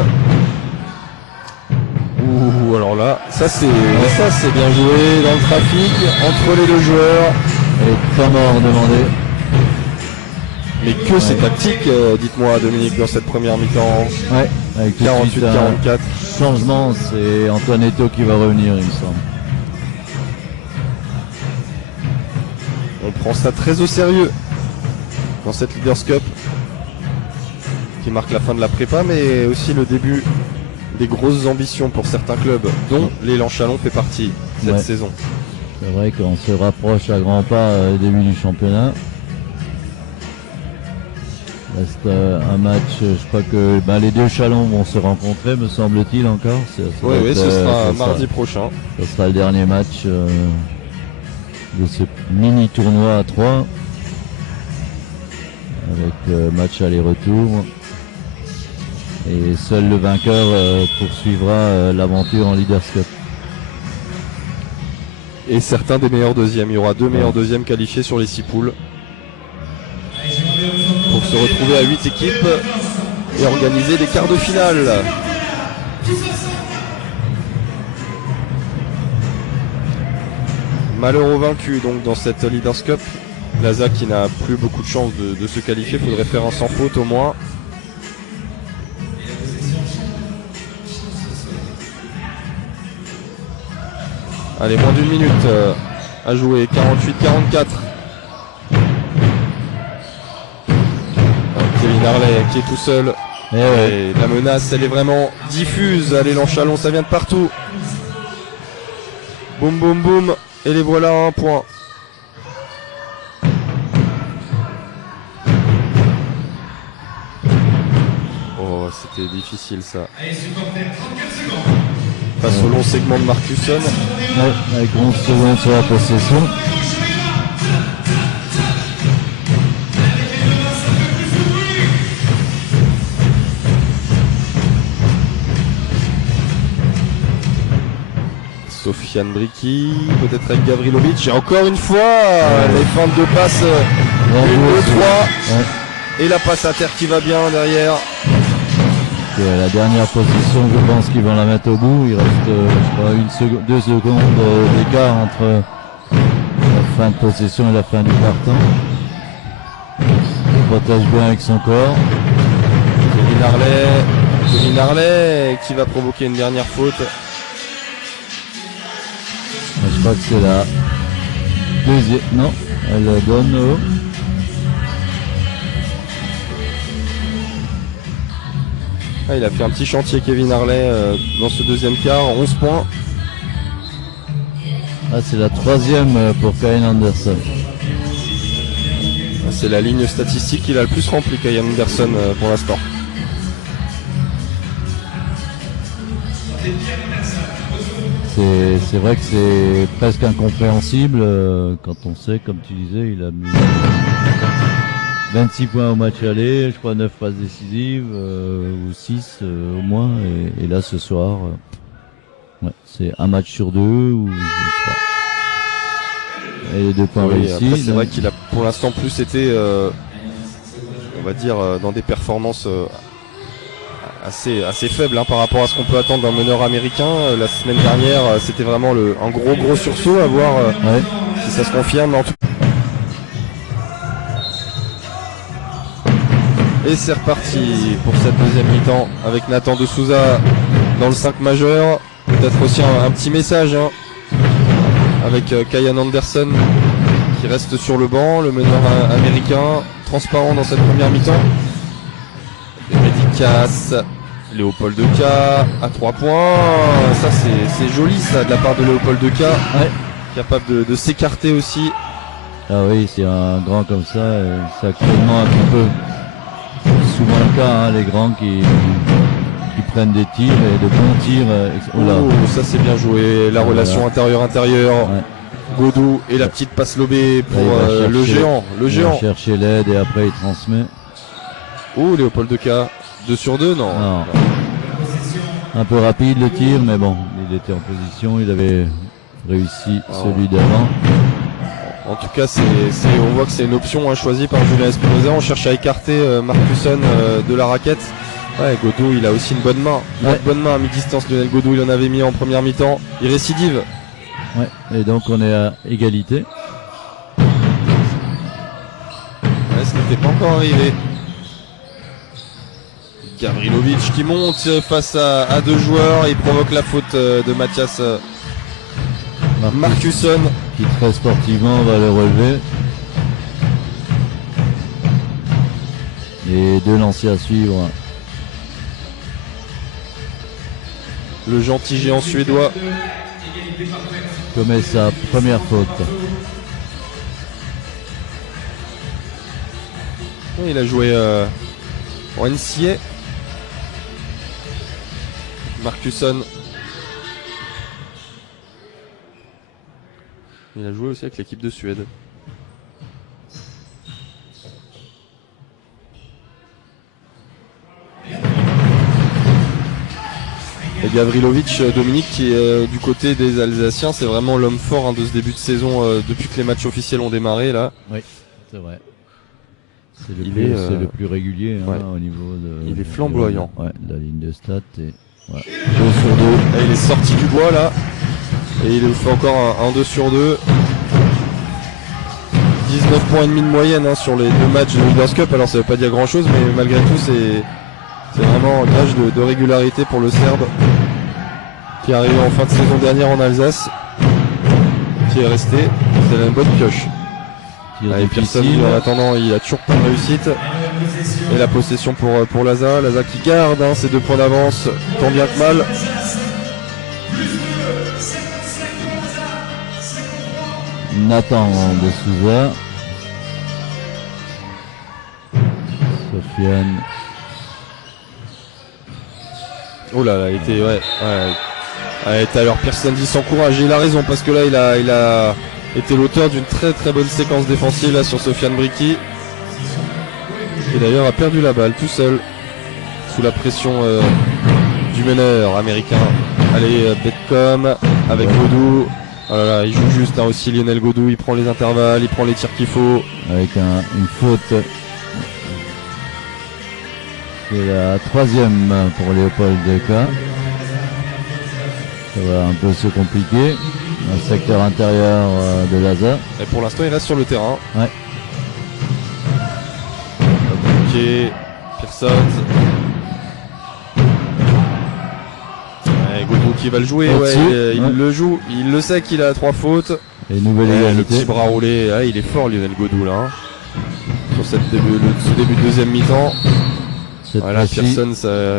Ouh, alors là, ça c'est bien joué dans le trafic entre les deux joueurs. Et pas mort demandé. Mais que c'est tactique, dites-moi Dominique, dans cette première mi-temps. Ouais, avec tout de suite un 48-44. changement, c'est Antoine Eto'o qui va revenir, il me semble. On prend ça très au sérieux dans cette Leaders Cup qui marque la fin de la prépa, mais aussi le début des grosses ambitions pour certains clubs, dont l'élan Chalon fait partie cette saison. C'est vrai qu'on se rapproche à grands pas au début du championnat. Il reste un match, je crois que les deux Chalons vont se rencontrer, me semble-t-il encore. Oui, ce sera mardi prochain. Ce sera le dernier match de ce mini tournoi à 3 avec match aller-retour, et seul le vainqueur poursuivra l'aventure en Leaders Cup. Et certains des meilleurs deuxièmes, il y aura 2 meilleurs deuxièmes qualifiés sur les 6 poules pour se retrouver à 8 équipes et organiser des quarts de finale. Malheureux vaincu donc dans cette Leaders Cup. Laza qui n'a plus beaucoup de chance de se qualifier, il faudrait faire un sans faute au moins. Allez, moins d'une minute à jouer, 48-44. Kevin Harley qui est tout seul. Et la menace, elle est vraiment diffuse à l'élan Chalon, ça vient de partout. Boum boum boum. Et les voilà à un point. Oh, c'était difficile ça. Face au long segment de Marcusson. Ouais, avec 11 secondes sur la possession. Sofiane Bricki, peut-être avec Gavrilovic. Et encore une fois, les feintes de passe. 1, 2, 3. Et la passe à terre qui va bien derrière. La dernière position, je pense qu'ils vont la mettre au bout. Il reste 2 secondes d'écart entre la fin de possession et la fin du partant. Il protège bien avec son corps. Kevin Harley qui va provoquer une dernière faute. Je crois que c'est la deuxième. Non, elle donne au... Il a fait un petit chantier Kevin Harley dans ce deuxième quart, 11 points. C'est la troisième pour Kyle Anderson. C'est la ligne statistique qu'il a le plus rempli, Kyle Anderson, pour l'instant. C'est vrai que c'est presque incompréhensible quand on sait, comme tu disais, il a mis 26 points au match aller, je crois 9 passes décisives, ou 6 au moins, et là ce soir, ouais, c'est un match sur deux, ou je sais pas. Et les 2 points réussis. C'est vrai qu'il a pour l'instant plus été, on va dire, dans des performances assez faibles par rapport à ce qu'on peut attendre d'un meneur américain. La semaine dernière, c'était vraiment un gros sursaut à voir Ouais. si ça se confirme. En tout... Et c'est reparti pour cette deuxième mi-temps avec Nathan De Souza dans le 5 majeur. Peut-être aussi un petit message avec Kyan Anderson qui reste sur le banc, le meneur américain, transparent dans cette première mi-temps. Rédicas, Léopold K à 3 points. Ça c'est joli ça de la part de Léopold K. Ouais. Capable de s'écarter aussi. Ah oui, c'est un grand comme ça, c'est actuellement un petit peu souvent le cas, les grands qui prennent des tirs et de bons tirs. Ça c'est bien joué, la relation intérieur-intérieur. Ouais. Godou et la petite passe lobée pour le géant. Il va chercher l'aide et après il transmet. Léopold K, 2 sur 2, non. Un peu rapide le tir, mais bon, il était en position, il avait réussi celui d'avant. En tout cas, on voit que c'est une option choisie par Julien Espinoza. On cherche à écarter Marcusson de la raquette. Ouais, Godou, il a aussi une bonne main. Il a une bonne main à mi-distance. Lionel Godou, il en avait mis en première mi-temps. Il récidive. Ouais, et donc on est à égalité. Ouais, ce n'était pas encore arrivé. Gavrilovic qui monte face à 2 joueurs. Il provoque la faute de Mathias Marcusson. Qui très sportivement va le relever. Et 2 lancers à suivre. Le gentil géant suédois commet sa première faute. Il a joué en NCA. Marcusson. Il a joué aussi avec l'équipe de Suède. Et Gavrilovic, Dominique, qui est du côté des Alsaciens, c'est vraiment l'homme fort de ce début de saison depuis que les matchs officiels ont démarré là. Oui, c'est vrai. C'est le plus régulier au niveau de. Il est flamboyant. De la ligne de stats. Et, 2 sur 2. Et il est sorti du bois là. Et il fait encore un 2 sur 2. 19 points et demi de moyenne sur les 2 matchs de Leaders Cup. Alors ça veut pas dire grand chose, mais malgré tout c'est vraiment un gage de régularité pour le Serbe qui est arrivé en fin de saison dernière en Alsace, qui est resté. C'est une bonne pioche. Et Pearson, en attendant, il a toujours pas de réussite. Et la possession pour Laza. Laza qui garde ses 2 points d'avance, tant bien que mal. Nathan De Souza. Sofiane. Oh là là, il était tout à l'heure Pearson dit s'encourage, il a raison parce que là il a été l'auteur d'une très bonne séquence défensive là sur Sofiane Bricki. Qui d'ailleurs a perdu la balle tout seul sous la pression du meneur américain. Allez, Betcom avec Godou. Oh là là, il joue juste aussi Lionel Godou, il prend les intervalles, il prend les tirs qu'il faut. Avec une faute. C'est la 3e pour Léopold K. Ça va un peu se compliquer. Dans le secteur intérieur de Laza. Et pour l'instant il reste sur le terrain. Ouais. Ok, Pearson. Godou qui va le jouer, il le joue, il le sait qu'il a 3 fautes. Et nouvelle égalité. Le petit bras roulé, il est fort Lionel Godou là. Sur ce début de deuxième mi-temps. Voilà, Pearson,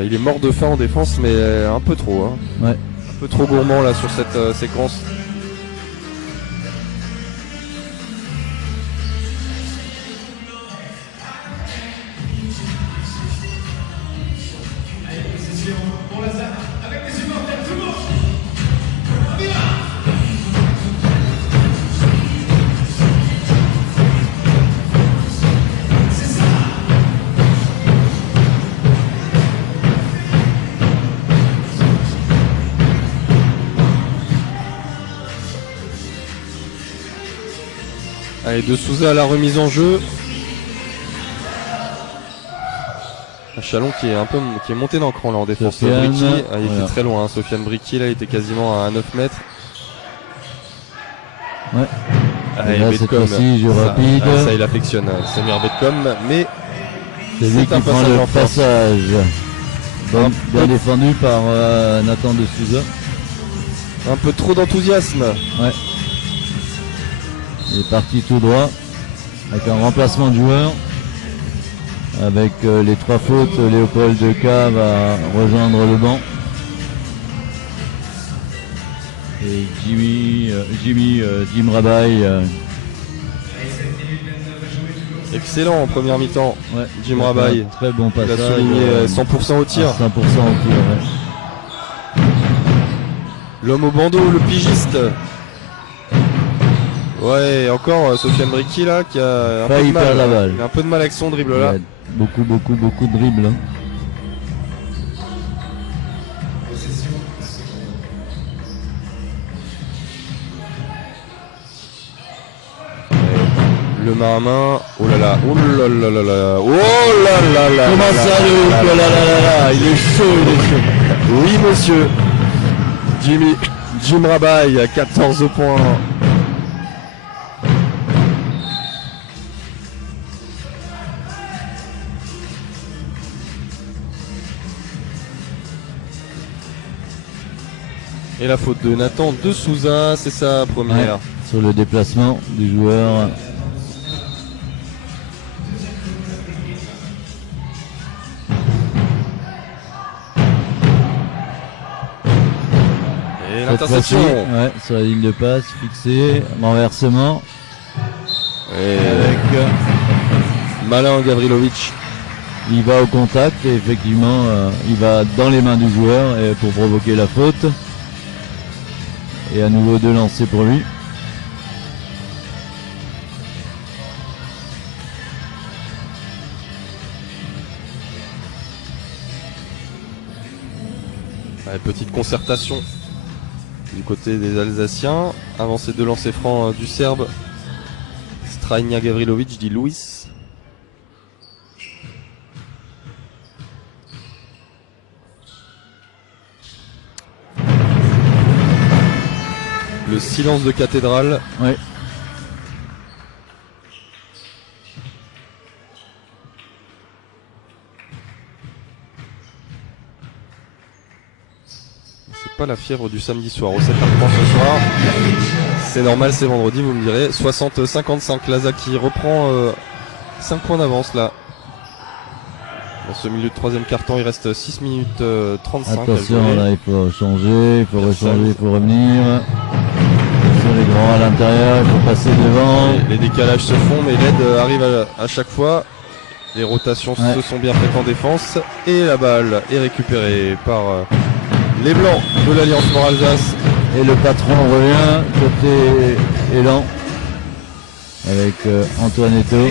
il est mort de faim en défense, mais un peu trop. Ouais. Un peu trop gourmand là sur cette séquence. Allez, de Souza à la remise en jeu. Un Chalon qui est monté d'un cran là en défense. Sofiane, Bricky, il voilà. était très loin. Sofiane Bricky là, il était quasiment à 9 mètres. Ouais. Allez, Et là, cette Betcom, fois-ci, jeu ça, rapide. ça il affectionne Samir Betcom, mais C'est lui c'est un qui prend passage le en force. passage. Bien peu- défendu par Nathan de Souza. Un peu trop d'enthousiasme. Ouais. Il est parti tout droit avec un remplacement de joueur. Avec les 3 fautes, Léopold Deca va rejoindre le banc. Et Jim Rabaille. Excellent en première mi-temps. Ouais, Jim Rabaille. Très bon Il a passage. souligné 100% au tir. 100% au tir. Ouais. L'homme au bandeau, le pigiste. Ouais, encore Sofiane Bricky là qui a un peu Failli de mal. perdre la balle. Il a un peu de mal avec son dribble là. Ouais, beaucoup de dribbles. Hein. Le main à main. Oh là là. Oh là là là là. Oh là là là. Comment là ça, là le là hook, là là, là, il est chaud. Oui monsieur. Jim Rabaille à 14 points. Et la faute de Nathan de Souza, c'est sa première. Ouais, sur le déplacement du joueur. Et Cette l'interception. fois-ci, ouais, sur la ligne de passe, fixé, renversement. Et Avec, malin Gavrilovic. il va au contact et effectivement, il va dans les mains du joueur pour provoquer la faute. Et à nouveau 2 lancers pour lui. Ouais, petite concertation du côté des Alsaciens. Avant ces 2 lancers francs du Serbe. Strajnia Gavrilovic dit Louis. Le silence de cathédrale. Ouais. C'est pas la fièvre du samedi soir au 7h30 ce soir. C'est normal, c'est vendredi, vous me direz. 60-55, Laza qui reprend 5 points d'avance là. Dans ce milieu de 3e quart-temps, il reste 6 minutes 35 à Attention, jouer. là, il faut changer, il faut Personne. rechanger, il faut revenir. Attention, les grands à l'intérieur, il faut passer devant. Les décalages se font, mais l'aide arrive à chaque fois. Les rotations se sont bien faites en défense. Et la balle est récupérée par les Blancs de l'Alliance Nord-Alsace. Et le patron revient côté élan avec Antoine Eto.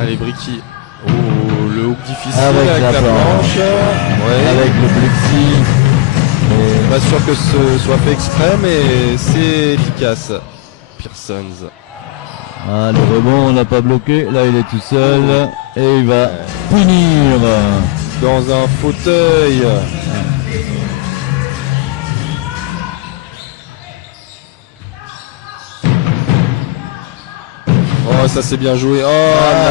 Allez, Bricky. Oh, le hook difficile Avec avec la la planche. planche. Ouais. Avec le plexi. Et Pas sûr que ce soit fait exprès, mais c'est efficace. Pearsons. ah, le rebond, on l'a pas bloqué. Là, il est tout seul. Et il va punir. Dans un fauteuil. Oh, ça c'est bien joué. Oh,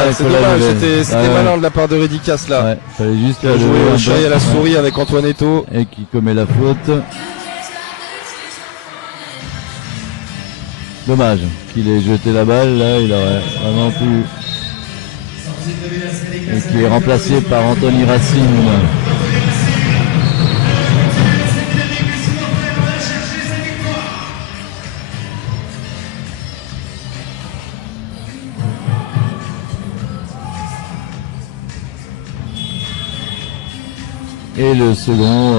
il c'est faut la dommage. lever. C'était Ah, ouais. malin de la part de Redicas là. Ouais, fallait juste Qui a la joué lever au un chat peu. et à la Ouais. souris avec Antoine Eto. Et qui commet la faute. Dommage qu'il ait jeté la balle, là il aurait vraiment pu. Et qui est remplacé par Anthony Racine. Et le second,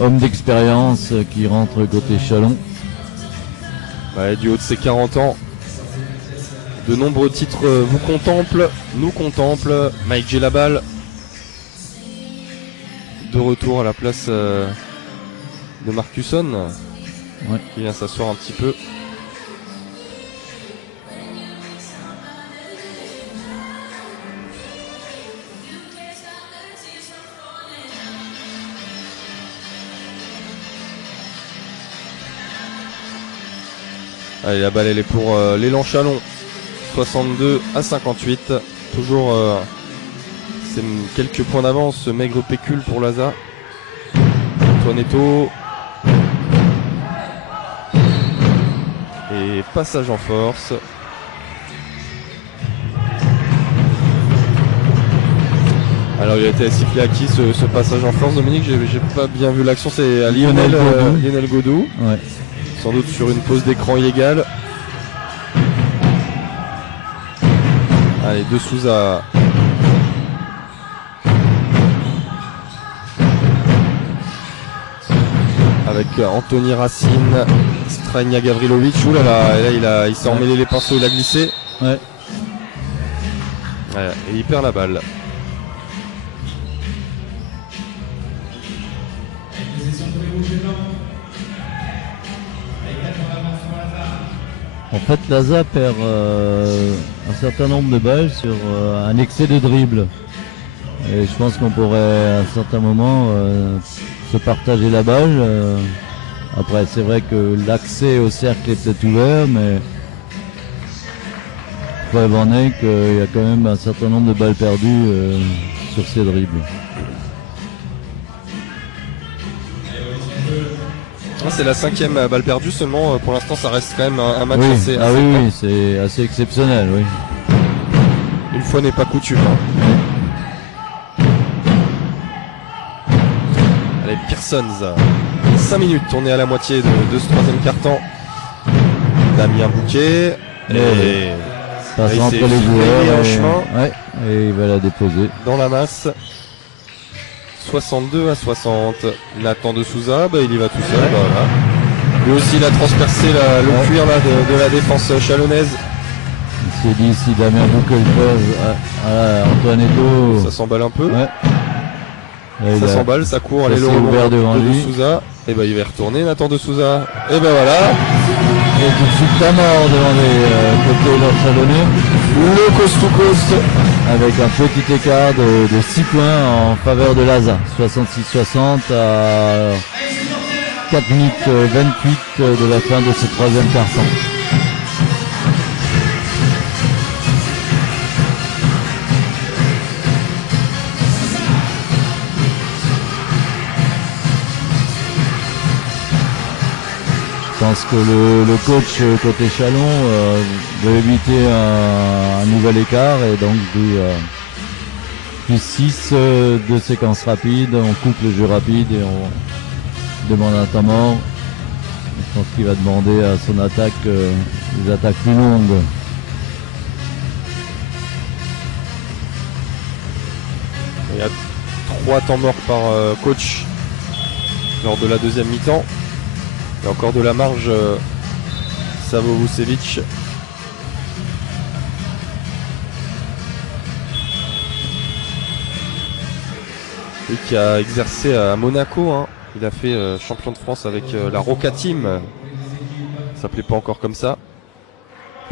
homme d'expérience qui rentre côté Chalon. Ouais, du haut de ses 40 ans. De nombreux titres vous contemplent, nous contemplent. Mike Gelabal. De retour à la place de Marcusson. Ouais. Qui vient s'asseoir un petit peu. Allez, la balle elle est pour l'élan Chalon. 62-58. Toujours c'est quelques points d'avance, ce maigre pécule pour Laza. Antoinetto. Et passage en force. Alors il a été sifflé à qui ce passage en force, Dominique? J'ai pas bien vu l'action, c'est à Lionel Godou. Ouais. Sans doute sur une pause d'écran illégale. Allez, de Souza. Avec Anthony Racine, Strania Gavrilovic. Ouh là là, il s'est emmêlé les pinceaux, il a glissé. Ouais. Ouais, et il perd la balle. En fait, Laza perd un certain nombre de balles sur un excès de dribble. Et je pense qu'on pourrait à un certain moment se partager la balle. Après, c'est vrai que l'accès au cercle est peut-être ouvert, mais preuve en est qu'il y a quand même un certain nombre de balles perdues sur ces dribbles. C'est la 5e balle perdue seulement. Pour l'instant, ça reste quand même un match Oui. assez Oui, c'est assez exceptionnel, oui. Une fois n'est pas coutume. Allez, Pearsons. 5 minutes, on est à la moitié de ce troisième quart-temps. Damien Bouquet. Et passe il entre s'est les filé joueurs. en chemin. Ouais, et il va la déposer. Dans la masse. 62-60. Nathan de Souza, il y va tout seul. Voilà. Lui aussi, il a transpercé le cuir là, de la défense chalonnaise. Il s'est dit si Damien Bouquet le fait, Antoinetto. Ça s'emballe un peu. Ouais. Et Ça s'emballe, ça court. Allez, le s'est ouvert rebond devant de lui. Souza. Et il va y retourner, Nathan de Souza. Et voilà. Et tout de suite, la mort devant les côtés chalonnais. Le coast-to-coast. Avec un petit écart de 6 points en faveur de Laza. 66-60 à 4 minutes 28 de la fin de ce troisième quart-temps. Je pense que le coach côté Chalon veut éviter un nouvel écart et donc plus 6 de séquences rapides, on coupe le jeu rapide et on demande un temps mort. Je pense qu'il va demander à son attaque des attaques plus longues. Il y a 3 temps morts par coach lors de la deuxième mi-temps. Il y a encore de la marge. Savo Vucevic. Lui qui a exercé à Monaco. Hein. Il a fait champion de France avec la Roca Team. Ça s'appelait pas encore comme ça.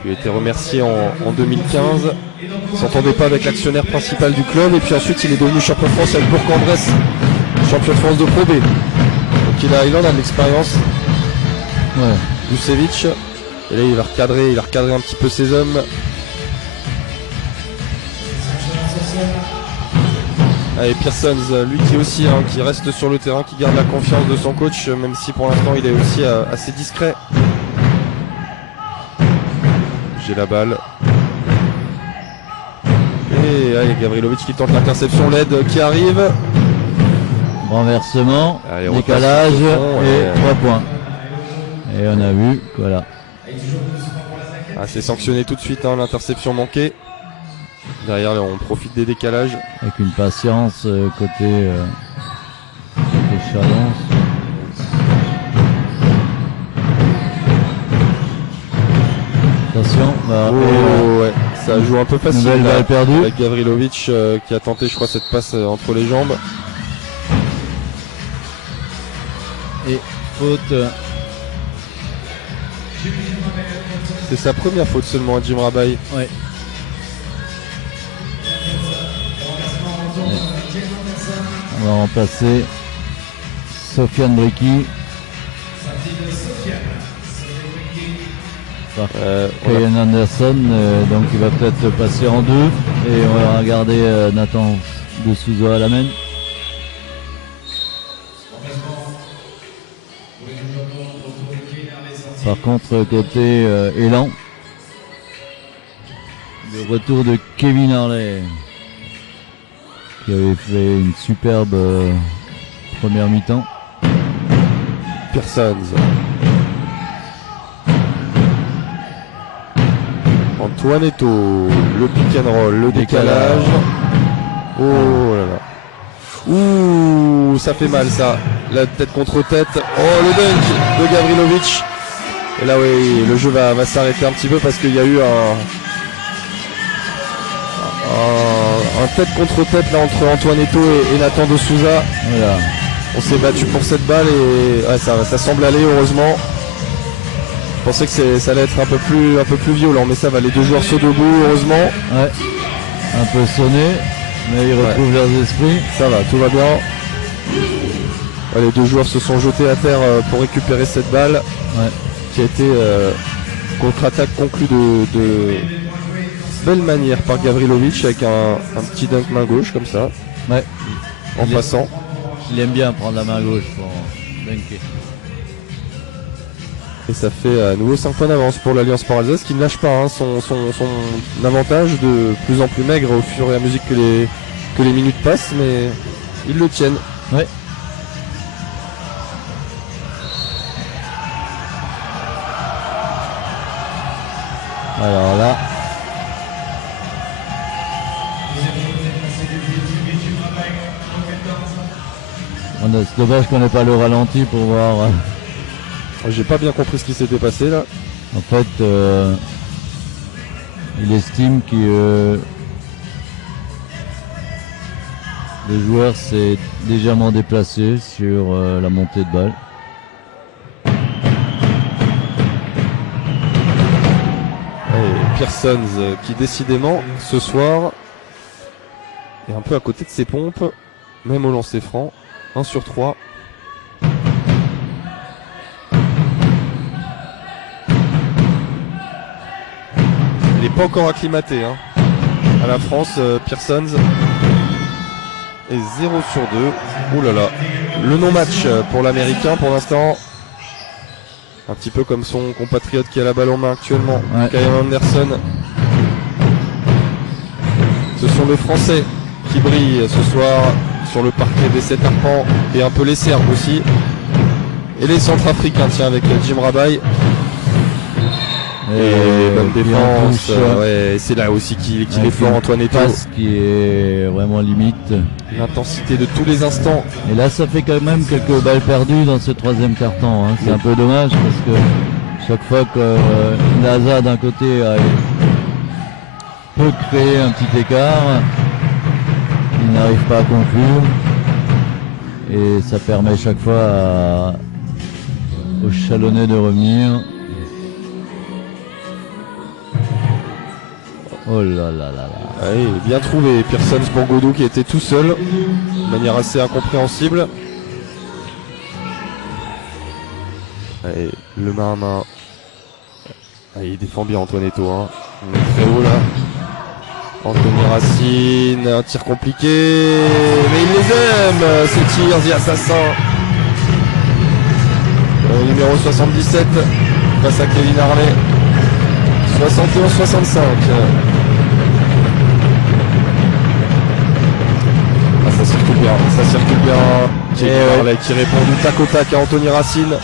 Il a été remercié en 2015. Il s'entendait pas avec l'actionnaire principal du club. Et puis ensuite il est devenu champion de France avec Bourg-en-Bresse. Champion de France de Pro B. Donc il en a de l'expérience. Ouais. Vucevic. Et là il va recadrer un petit peu ses hommes. Allez, Pearsons, lui qui aussi qui reste sur le terrain, qui garde la confiance de son coach, même si pour l'instant il est aussi assez discret. J'ai la balle. Et allez, Gavrilovic qui tente l'interception, l'aide qui arrive. Renversement, Allez, décalage fond, et 3 points. Et on a vu, voilà. C'est sanctionné tout de suite, l'interception manquée. Derrière, on profite des décalages. Avec une patience côté Chalon. Attention, ouais, ça joue un peu facile. Nouvelle balle perdue. Avec Gavrilovic qui a tenté, je crois, cette passe entre les jambes. Et faute. C'est sa première faute seulement à Jim Rabaille. Ouais. On va remplacer Sofiane Bricky par Kyan Anderson, donc il va peut-être passer en deux et on va regarder Nathan de Souza à la main. Par contre côté Élan, le retour de Kevin Harley qui avait fait une superbe première mi-temps. Pearsons. Antoinetto, le pick and roll, le décalage. Oh là là. Ouh, ça fait mal ça. La tête contre tête. Oh, le dunk de Gavrilovic. Et là oui, le jeu va s'arrêter un petit peu parce qu'il y a eu un tête contre tête là entre Antoinetto et Nathan de Souza. Voilà. On s'est battu pour cette balle et ouais, ça semble aller, heureusement. Je pensais que ça allait être un peu plus violent, mais ça va, les deux joueurs sont debout, heureusement. Ouais. Un peu sonné, mais ils retrouvent leurs esprits. Ça va, tout va bien. Ouais, les deux joueurs se sont jetés à terre pour récupérer cette balle, qui a été contre-attaque conclue de belle manière par Gavrilovic avec un petit dunk main gauche comme ça, en passant. Il aime bien prendre la main gauche pour dunker. Et ça fait à nouveau 5 points d'avance pour l'Alliance Sport Alsace qui ne lâche pas son avantage de plus en plus maigre au fur et à mesure que les minutes passent, mais ils le tiennent. Ouais. Alors là, c'est dommage qu'on n'ait pas le ralenti pour voir. J'ai pas bien compris ce qui s'était passé là. En fait, il estime que le joueur s'est légèrement déplacé sur la montée de balle. Et Pearsons qui décidément ce soir est un peu à côté de ses pompes, même au lancer franc. 1 sur 3. Il n'est pas encore acclimaté à la France, Pearsons. Et 0 sur 2. Ouh là là. Le non-match pour l'Américain pour l'instant. Un petit peu comme son compatriote qui a la balle en main actuellement, Kyan Anderson. Ce sont les Français qui brillent ce soir sur le parquet des 7 arpents et un peu les Serbes aussi. Et les Centrafricains, tiens, avec Jim Rabaille. Et bonne défense. C'est là aussi qu'il est fort, Antoinetto. Passe qui est vraiment limite. L'intensité de tous les instants. Et là, ça fait quand même quelques balles perdues dans ce troisième carton. C'est un peu dommage parce que chaque fois que Naza d'un côté peut créer un petit écart, il n'arrive pas à conclure. Et ça permet chaque fois aux Chalonnais de revenir. Oh là là là là. Allez, bien trouvé, Pearsons pour Godot qui était tout seul, de manière assez incompréhensible. Allez, le main à main. Allez, il défend bien Antoinetto. On est très haut là. Anthony Racine, un tir compliqué, mais il les aime, ces tirs, The Assassin. Numéro 77, face à Kevin Harley. 71-65. Ça circule bien. Kevin Harley qui répond du tac au tac à Anthony Racine.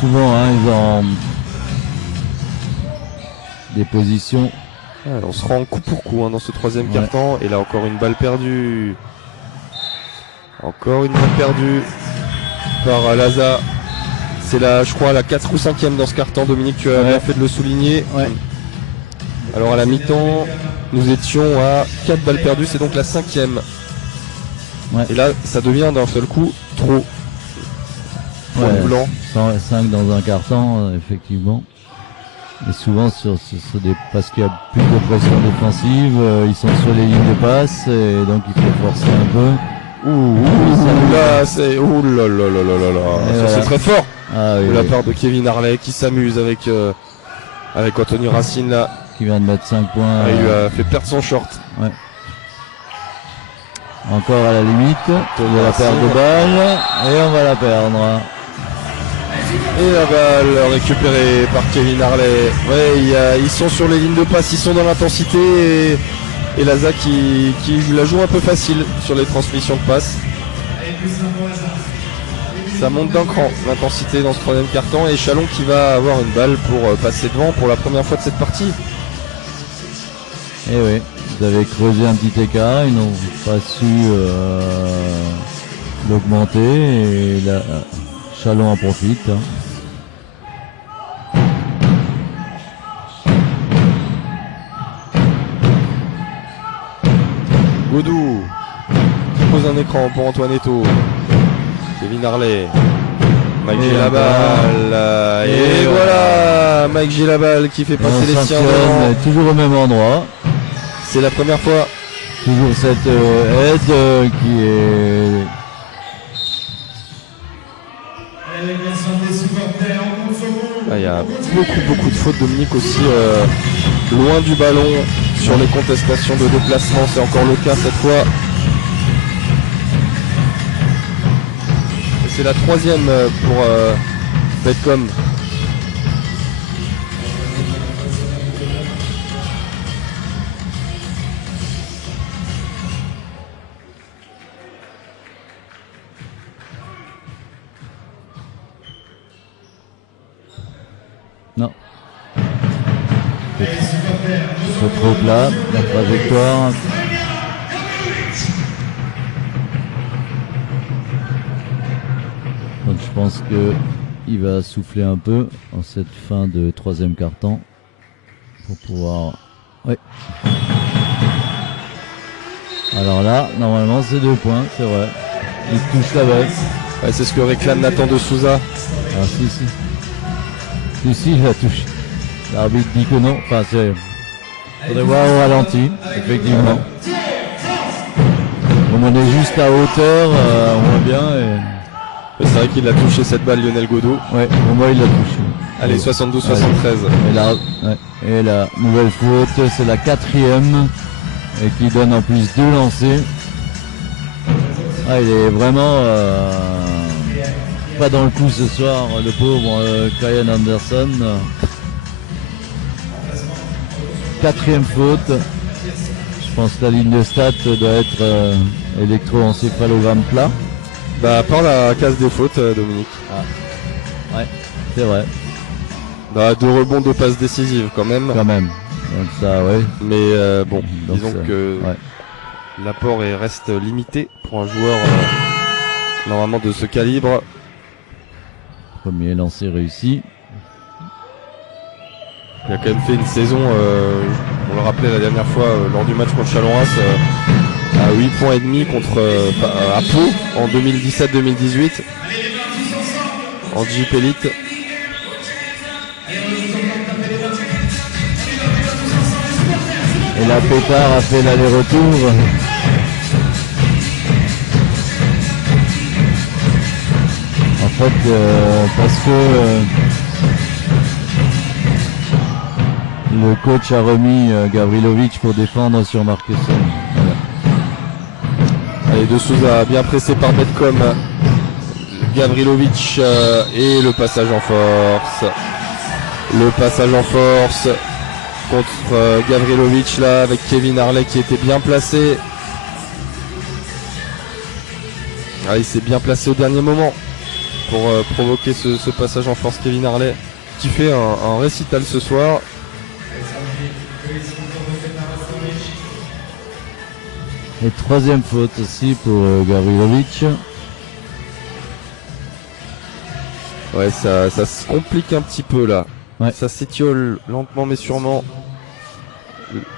Souvent, ils ont des positions. On se rend coup pour coup dans ce troisième quart-temps. Et là encore une balle perdue. Encore une balle perdue. par Laza. C'est je crois la 4 ou 5e dans ce carton. Dominique, tu as bien fait de le souligner. Ouais. Alors à la mi-temps, nous étions à 4 balles perdues, c'est donc la 5e. Ouais. Et là, ça devient d'un seul coup trop. Pour les blancs. 5 dans un carton, effectivement. Et souvent parce qu'il y a plus de pression défensive, ils sont sur les lignes de passe et donc il faut forcer un peu. Là, c'est ça, c'est très fort de la part de Kevin Harley qui s'amuse avec Anthony Racine là, qui vient de mettre 5 points. Il lui a fait perdre son short. Ouais. Encore à la limite de la perte de balle et on va la perdre. Et la balle récupérée par Kevin Harley. Ouais, ils sont sur les lignes de passe, ils sont dans l'intensité et Laza qui la joue un peu facile sur les transmissions de passe. Ça monte d'un cran l'intensité dans ce 3e carton et Chalon qui va avoir une balle pour passer devant pour la première fois de cette partie. Et oui, ils avaient creusé un petit écart, ils n'ont pas su l'augmenter et là, Chalon en profite. Godou qui pose un écran pour Antoine Eto'o. Kevin Harley. Mike Gilabal. Et voilà Mike Gilabal qui fait passer les tirs devant. Toujours au même endroit. C'est la première fois. Toujours cette aide qui est... Il y a beaucoup de fautes, Dominique, aussi loin du ballon sur les contestations de déplacement. C'est encore le cas cette fois. Et c'est la 3e pour Betcom. Non. C'est trop plat, la trajectoire. Donc je pense qu'il va souffler un peu en cette fin de 3e quart-temps pour pouvoir... Oui. Alors là, normalement c'est 2 points, c'est vrai. Il touche la balle. Ouais, c'est ce que réclame Nathan de Souza. Ah si. Si, il la touche. L'arbitre dit que non. Enfin, c'est... faudrait voir au ralenti, effectivement. Comme on est juste à hauteur, on voit bien. Et... c'est vrai qu'il a touché cette balle, Lionel Godot. Ouais, pour moi il l'a touché. Allez, 72-73. Et la nouvelle faute, c'est la 4e. Et qui donne en plus 2 lancers. Ah, il est vraiment... pas dans le coup ce soir, le pauvre Kyan Anderson. 4e faute. Je pense que la ligne de stats doit être électroencéphalogramme plat. Bah, à part la case des fautes, Dominique. Ah. Ouais, c'est vrai. Bah, 2 rebonds, 2 passes décisives quand même. Donc ça, ouais. Mais bon, donc disons ça, que ouais. l'apport reste limité pour un joueur normalement de ce calibre. Premier lancer réussi. Il a quand même fait une saison, on le rappelait la dernière fois lors du match contre Chalon-Reims, à 8 points et demi contre à Pau en 2017-2018 en Jeep Elite. Et la Pétard a fait l'aller-retour. En fait, parce que le coach a remis Gavrilovic pour défendre sur Marquesson. Voilà. Allez, De Souza bien pressé par Betcom. Gavrilovic et le passage en force. Le passage en force contre Gavrilovic là avec Kevin Harley qui était bien placé. Ah, il s'est bien placé au dernier moment pour provoquer ce passage en force. Kevin Harley qui fait un récital ce soir. Et 3e faute aussi pour Gavrilovic. Ouais, ça se complique un petit peu là. Ouais. Ça s'étiole lentement mais sûrement.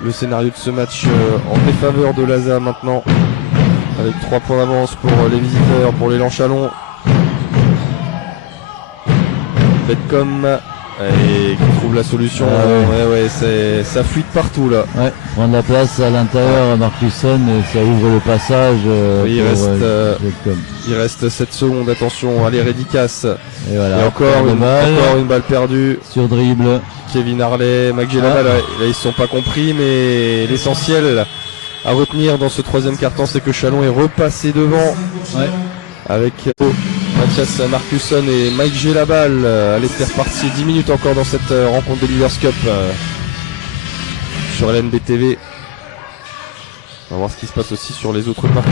Le scénario de ce match en défaveur de l'ASA maintenant. Avec 3 points d'avance pour les visiteurs, pour l'élan Chalon. Betcom et qui trouve la solution. Ouais, ça fuit de partout là. Ouais, prendre la place à l'intérieur à Marcusson et ça ouvre le passage. Oui, Betcom. il reste 7 secondes, attention, allez Redicas. Et voilà. Et encore une balle perdue. Sur dribble. Kevin Harley, Magdalena, là ils se sont pas compris, mais l'essentiel à retenir dans ce troisième quart-temps, c'est que Chalon est repassé devant. Ouais. Avec Mathias Marcusson et Mike Gélabal. Allez, c'est reparti 10 minutes encore dans cette rencontre de Leaders Cup sur LNBTV. On va voir ce qui se passe aussi sur les autres parquets.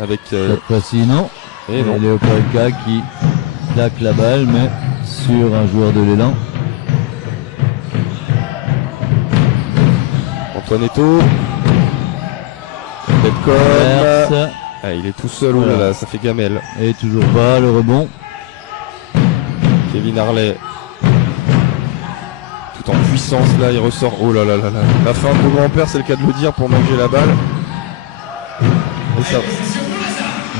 Avec cette fois-ci non. Et non. Léopolka qui plaque la balle mais sur un joueur de l'élan. Antoinetto. Betcom. Ah, il est tout seul, voilà. Oh là là, ça fait gamelle. Et toujours pas le rebond. Kevin Harley. Tout en puissance là, il ressort. Oh là là là là. La fin de grand-père, c'est le cas de le dire pour manger la balle. Et ça.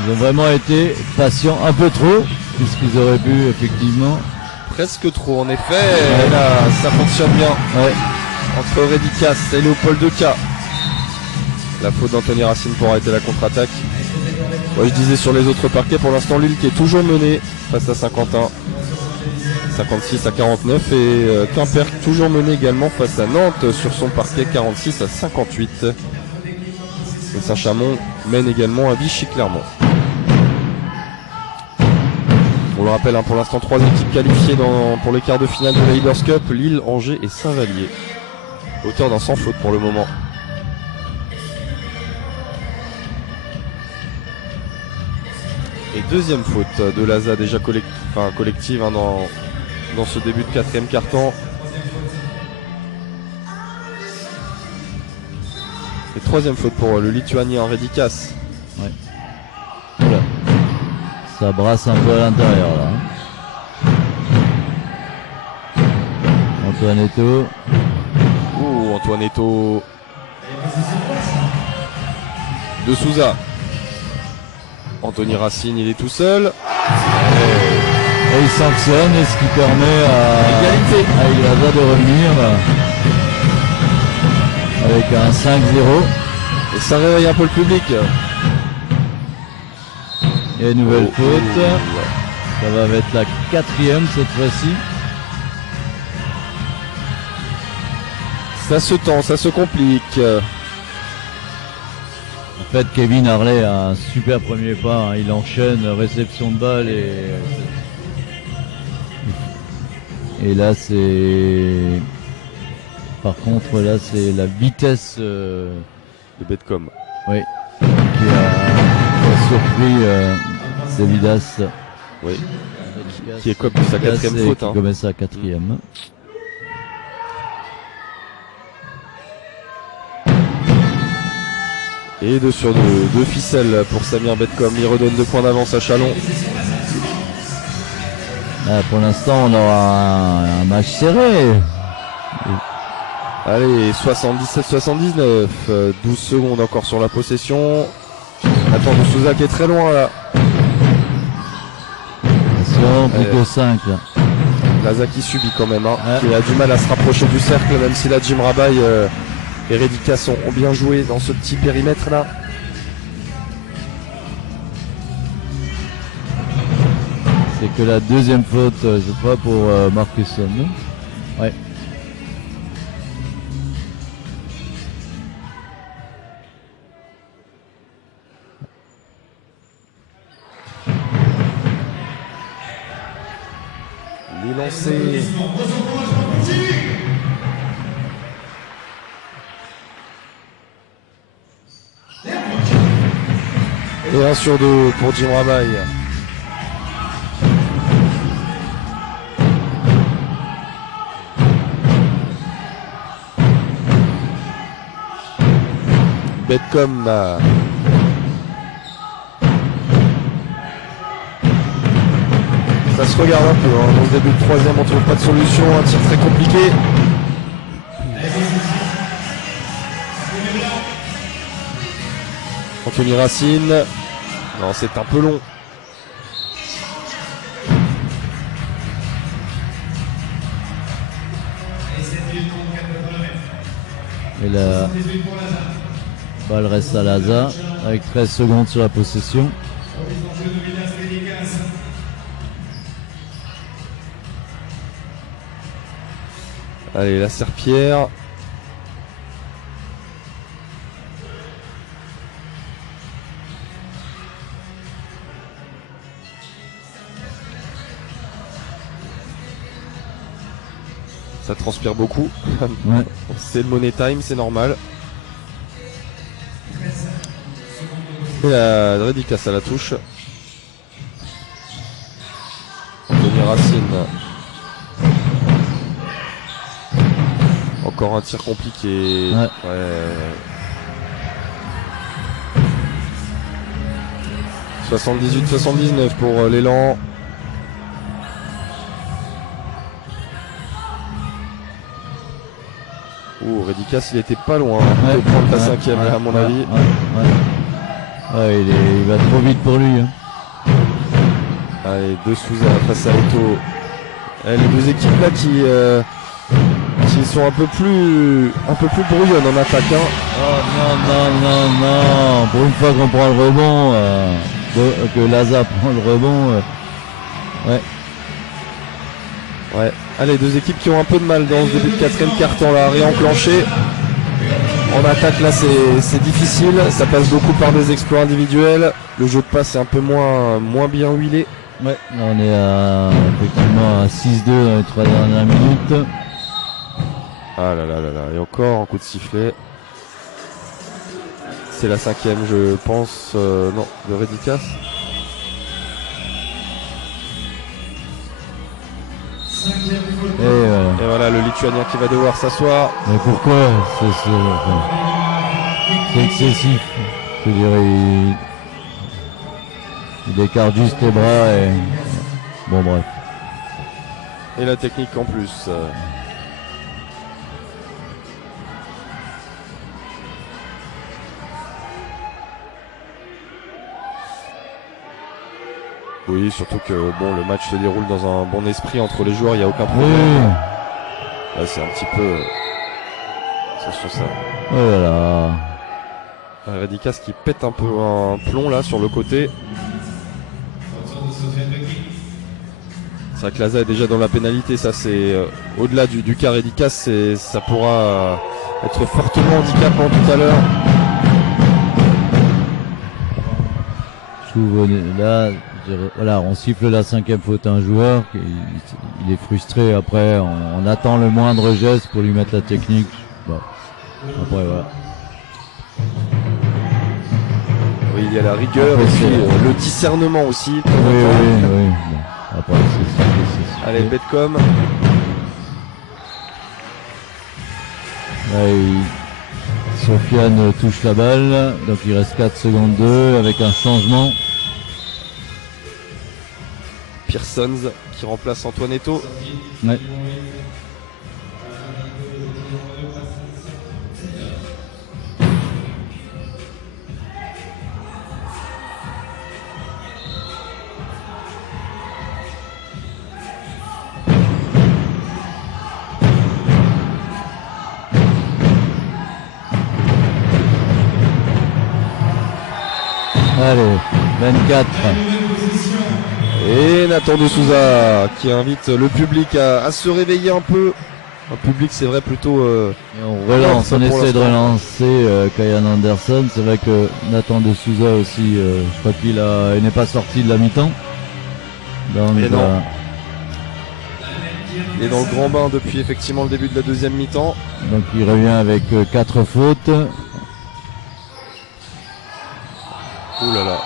Ils ont vraiment été patients un peu trop, puisqu'ils auraient pu effectivement. Presque trop en effet. Et là, ça fonctionne bien. Ouais. Entre Redicas et Léopold K. La faute d'Anthony Racine pour arrêter la contre-attaque. Ouais, je disais sur les autres parquets, pour l'instant Lille qui est toujours mené face à Saint-Quentin. 56 à 49 et Quimper toujours mené également face à Nantes sur son parquet 46 à 58. Et Saint-Chamond mène également à Vichy-Clermont. On le rappelle, hein, pour l'instant 3 équipes qualifiées pour les quarts de finale de la Leaders Cup, Lille, Angers et Saint-Vallier. Auteur d'un sans faute pour le moment. Et deuxième faute de l'ASA déjà collective hein, dans ce début de quatrième quart-temps. Et troisième faute pour le Lituanien Redicas. Ouais. Voilà. Ça brasse un peu à l'intérieur là. Antoinetto. Ouh, Antoinetto. De Souza. Anthony Racine, il est tout seul. Et il sanctionne, et ce qui permet à Ilasa de revenir avec un 5-0. Et ça réveille un peu le public. Et nouvelle faute. Ça va être la 4e cette fois-ci. Ça se tend, ça se complique. En fait, Kevin Harley a un super premier pas, hein. Il enchaîne réception de balle et là c'est... Par contre là c'est la vitesse de Betcom. Oui, qui a surpris Sevidas. Oui. Qui est comme sa 4e faute. Qui commet sa 4e. Et 2 sur 2 ficelles pour Samir Betcom. Il redonne 2 points d'avance à Chalon. Ah, pour l'instant, on aura un match serré. Allez, 77-79. 12 secondes encore sur la possession. Attends, de Souza qui est très loin là. Attention, plutôt 5 là. Laza qui subit quand même, hein, qui a du mal à se rapprocher du cercle, même si la Jim Rabaille et Redicas ont bien joué dans ce petit périmètre là. C'est que la deuxième faute, je crois, pour Marcusson. Ouais. Les lancers. Et 1 sur 2 pour Jim Rabaille. Betcom Ça se regarde un peu, hein. Dans le début de troisième, on trouve pas de solution, un tir très compliqué. Anthony Racine. Non, c'est un peu long. Et la balle reste à Laza avec 13 secondes sur la possession. Allez, la Serpillère. Ça transpire beaucoup. Ouais. C'est le money time, c'est normal. Et la dédicace à la touche. Anthony Racine. Encore un tir compliqué. Ouais. Ouais. 78-79 pour l'élan. Ouh, Redicas, il était pas loin de prendre la cinquième, à mon avis. Ouais, il va trop vite pour lui. Hein. Allez, deux Souza face à Eto. Les deux équipes là qui sont un peu plus brouillonnes en attaque. Hein. Oh non. Pour une fois qu'on prend le rebond, que Laza prend le rebond. Ouais. Ouais. Allez, deux équipes qui ont un peu de mal dans ce début de quatrième quart-temps là, à réenclencher. En attaque là c'est difficile, ça passe beaucoup par des exploits individuels. Le jeu de passe est un peu moins bien huilé. Ouais, on est effectivement à 6-2 dans les 3 dernières minutes. Ah là là là là, et encore un coup de sifflet. C'est la cinquième je pense, non, de Redicas. Et voilà le Lituanien qui va devoir s'asseoir. Mais pourquoi c'est excessif. Je veux dire, il écarte juste les bras et... Bon bref. Et la technique en plus. Oui, surtout que bon, le match se déroule dans un bon esprit entre les joueurs, il n'y a aucun problème. Oui. Là, c'est un petit peu... Attention ça. Oh là là. Redicas qui pète un peu un plomb là sur le côté. C'est vrai que Laza est déjà dans la pénalité, ça c'est au-delà du cas Redicas, ça pourra être fortement handicapant tout à l'heure. Je trouve là, voilà, on siffle la cinquième faute à un joueur, il est frustré après, on attend le moindre geste pour lui mettre la technique. Bon. Après voilà. Oui, il y a la rigueur après, et puis le discernement aussi. Oui. Bon. Après, c'est allez, Betcom. Là, Sofiane touche la balle, donc il reste 4 secondes 2 avec un changement. Pearsons qui remplace Antoine Eto. Ouais. Allez, 24. Et Nathan de Souza qui invite le public à se réveiller un peu. Un public, c'est vrai, plutôt... Et on relance, on essaie de relancer Kyan Anderson. C'est vrai que Nathan de Souza aussi, je crois qu'il n'est pas sorti de la mi-temps. Donc, mais non. Il est dans le grand bain depuis effectivement le début de la deuxième mi-temps. Donc il revient avec 4 fautes. Ouh là là.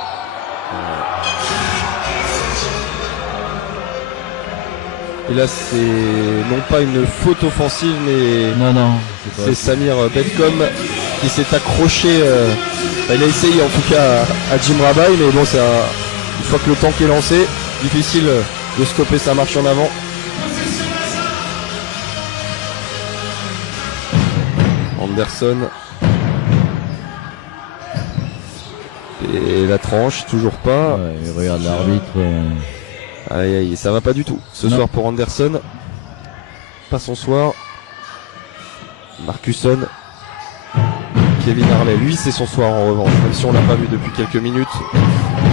Et là c'est non pas une faute offensive mais non, c'est Samir Betcom qui s'est accroché, il a essayé en tout cas à Jim Rabai, mais bon c'est une fois que le tank est lancé, difficile de stopper sa marche en avant. Anderson. Et la tranche, toujours pas. Ouais, regarde l'arbitre. Aïe aïe, ça va pas du tout ce Non. soir pour Anderson. Pas son soir. Marcusson. Kevin Harley, lui c'est son soir en revanche, même si on l'a pas vu depuis quelques minutes.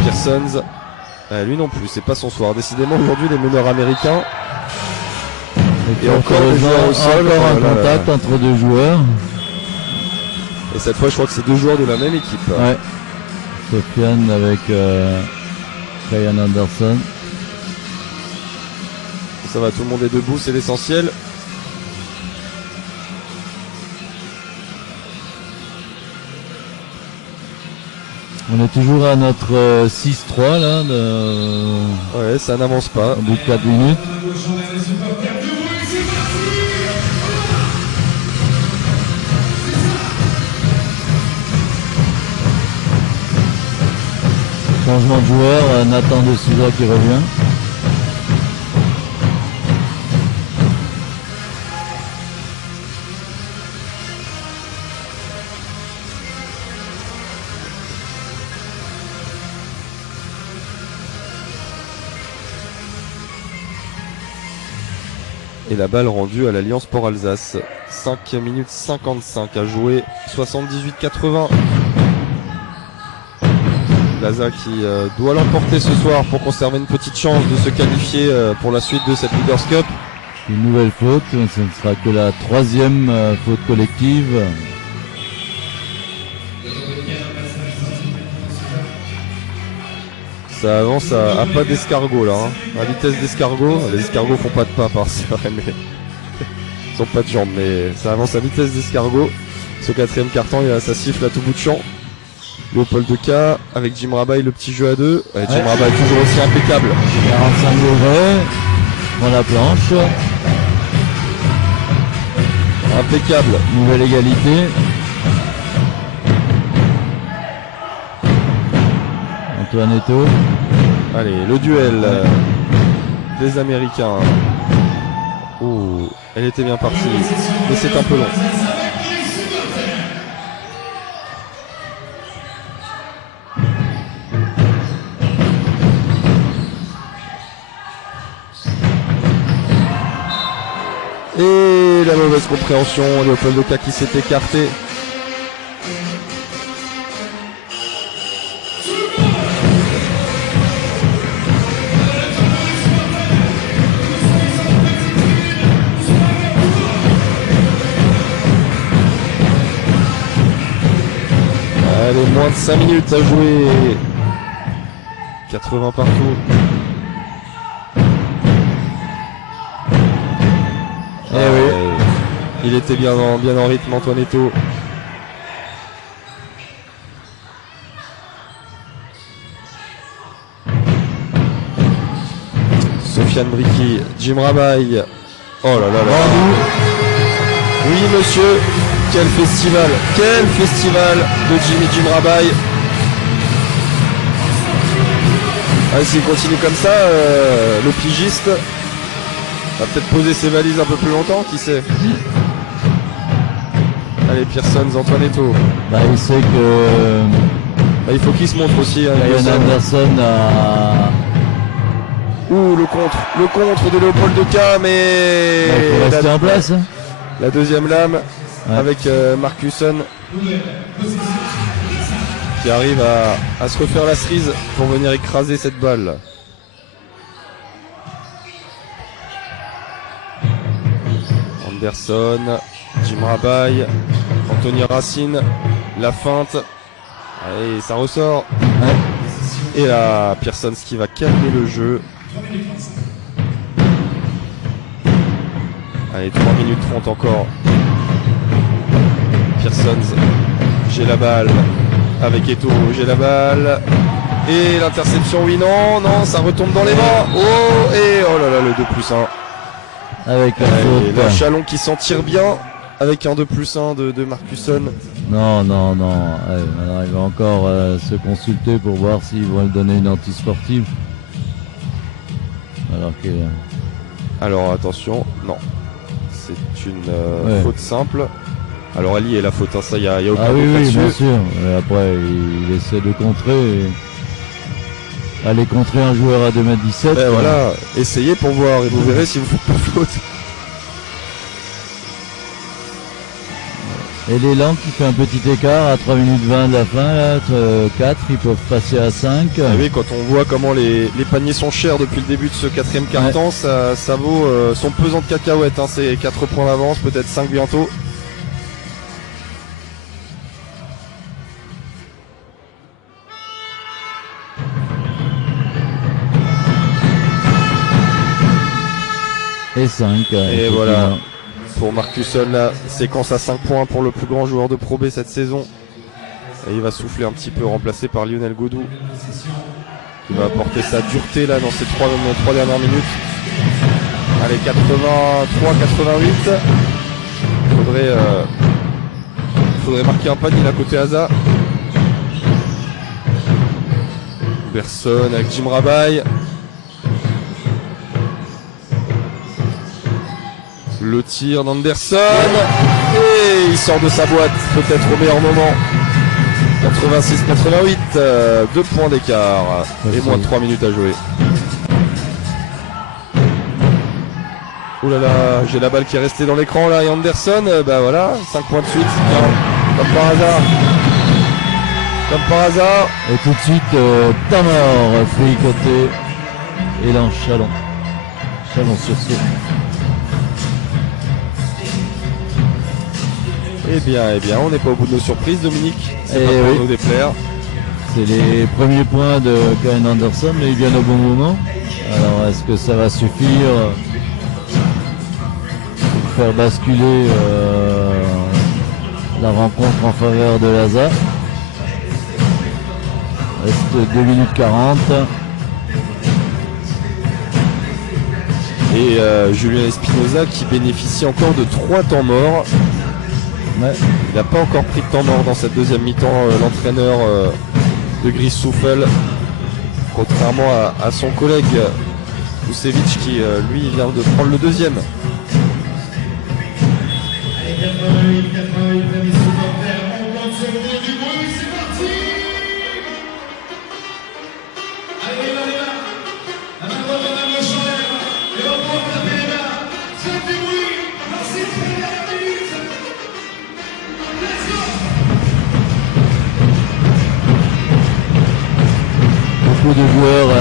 Pearsons, lui non plus, c'est pas son soir. Décidément aujourd'hui les meneurs américains. Et encore des joueurs au sol. Encore un Oh là là. contact entre deux joueurs. Et cette fois je crois que c'est deux joueurs de la même équipe. Ouais. Sofiane avec Ryan Anderson. Ça va, tout le monde est debout, c'est l'essentiel. On est toujours à notre 6-3 là, Ouais, ça n'avance pas. au bout de 4 minutes. Changement de joueur, Nathan de Souza qui revient. Et la balle rendue à l'Alliance Sport Alsace. 5 minutes 55 à jouer. 78-80. Laza qui doit l'emporter ce soir pour conserver une petite chance de se qualifier pour la suite de cette Leaders Cup. Une nouvelle faute, ce ne sera que la 3e faute collective. Ça avance à pas d'escargot là, hein. À vitesse d'escargot. Les escargots font pas de pas par c'est vrai, mais ils ont pas de jambes, mais ça avance à vitesse d'escargot. Ce 4e carton, ça siffle à tout bout de champ. Léopold de K avec Jim Rabaille, le petit jeu à deux. Jim Rabaille toujours aussi impeccable. 45 degrés, dans la planche, Impeccable. nouvelle égalité. Antoine Eto'o. Allez, le duel des Américains. Oh, elle était bien partie, mais c'est un peu long. Et la mauvaise compréhension, Léopold de K qui s'est écarté. Allez, moins de 5 minutes à jouer. 80 partout. Eh oui. Il était bien en rythme, Antoine Eto'o. Sofiane Bricky, Jim Rabaille. Oh là là là. Oui monsieur, quel festival de Jim Rabaille. Ah, s'il continue comme ça, le pigiste va peut-être poser ses valises un peu plus longtemps, qui sait. Allez, Pearsons, Antoine Eto'o. Bah, il sait que Bah, il faut qu'il se montre aussi. Hein, Ryan Anderson a... Ouh, le contre de Léopold de K, mais il faut rester en place. Hein. la deuxième lame Ouais. avec Marcusson qui arrive à se refaire la cerise pour venir écraser cette balle. Anderson, Jim Rabaille, Anthony Racine, la feinte. Allez, ça ressort. Ouais. Et là, Pearsons qui va calmer le jeu. Allez, 3 minutes 30 encore. Pearsons, j'ai la balle. Avec Eto'o, j'ai la balle. Et l'interception, oui, non, ça retombe dans les mains. Oh, et oh là là, le 2+1. Avec la Et faute. là, Chalon qui s'en tire bien. Avec un 2+1 de Marcusson. Non. Ouais, alors il va encore se consulter pour voir s'ils vont lui donner une antisportive. alors que Alors attention, non. C'est une faute simple. Alors Ali est la faute, hein, ça y a aucun ah oui, doute oui, là-dessus. bien sûr. Et après, il essaie de contrer. Aller contrer un joueur à 2m17. Ben voilà, essayez pour voir et vous verrez si vous faites pas de faute. Et l'élan qui fait un petit écart à 3 minutes 20 de la fin, là, 4, ils peuvent passer à 5. Et oui, quand on voit comment les paniers sont chers depuis le début de ce quatrième quart-temps, ça vaut son pesant de cacahuètes, hein, c'est 4 points d'avance, peut-être 5 bientôt. Et 5. Et voilà, pour Marcusson, la séquence à 5 points pour le plus grand joueur de Pro B cette saison. Et il va souffler un petit peu, remplacé par Lionel Godou, qui va apporter sa dureté là dans ces 3 dernières minutes. Allez, 83-88. Faudrait marquer un panier là côté Asa. Berson avec Jim Rabaille. Le tir d'Anderson. Et il sort de sa boîte, peut-être au meilleur moment. 86-88, 2 points d'écart. Et moins de 3 minutes à jouer. Ouh là là, j'ai la balle qui est restée dans l'écran là. Et Anderson, bah voilà, 5 points de suite. Comme par hasard. Comme par hasard. Et tout de suite, Tamar, free côté. Élan Chalon. Chalon sur ce. Eh bien, on n'est pas au bout de nos surprises, Dominique. C'est Eh pas pour oui. nous déplaire. C'est les premiers points de Karen Anderson, mais ils viennent au bon moment. Alors, est-ce que ça va suffire pour faire basculer la rencontre en faveur de l'ASA? Reste 2 minutes 40. Et Julien Espinoza qui bénéficie encore de 3 temps morts. Ouais. Il n'a pas encore pris de temps mort dans cette deuxième mi-temps, l'entraîneur de Gris Souffel, contrairement à son collègue Vucevic qui lui vient de prendre le deuxième. Allez, 88, amis supporters, on compte sur vous du bruit, c'est parti. Allez, les mains, la main droite, la main gauche en l'air, et on peut taper les mains, faites du bruit, lancez le premier à la minute. Let's go. Beaucoup de joueurs à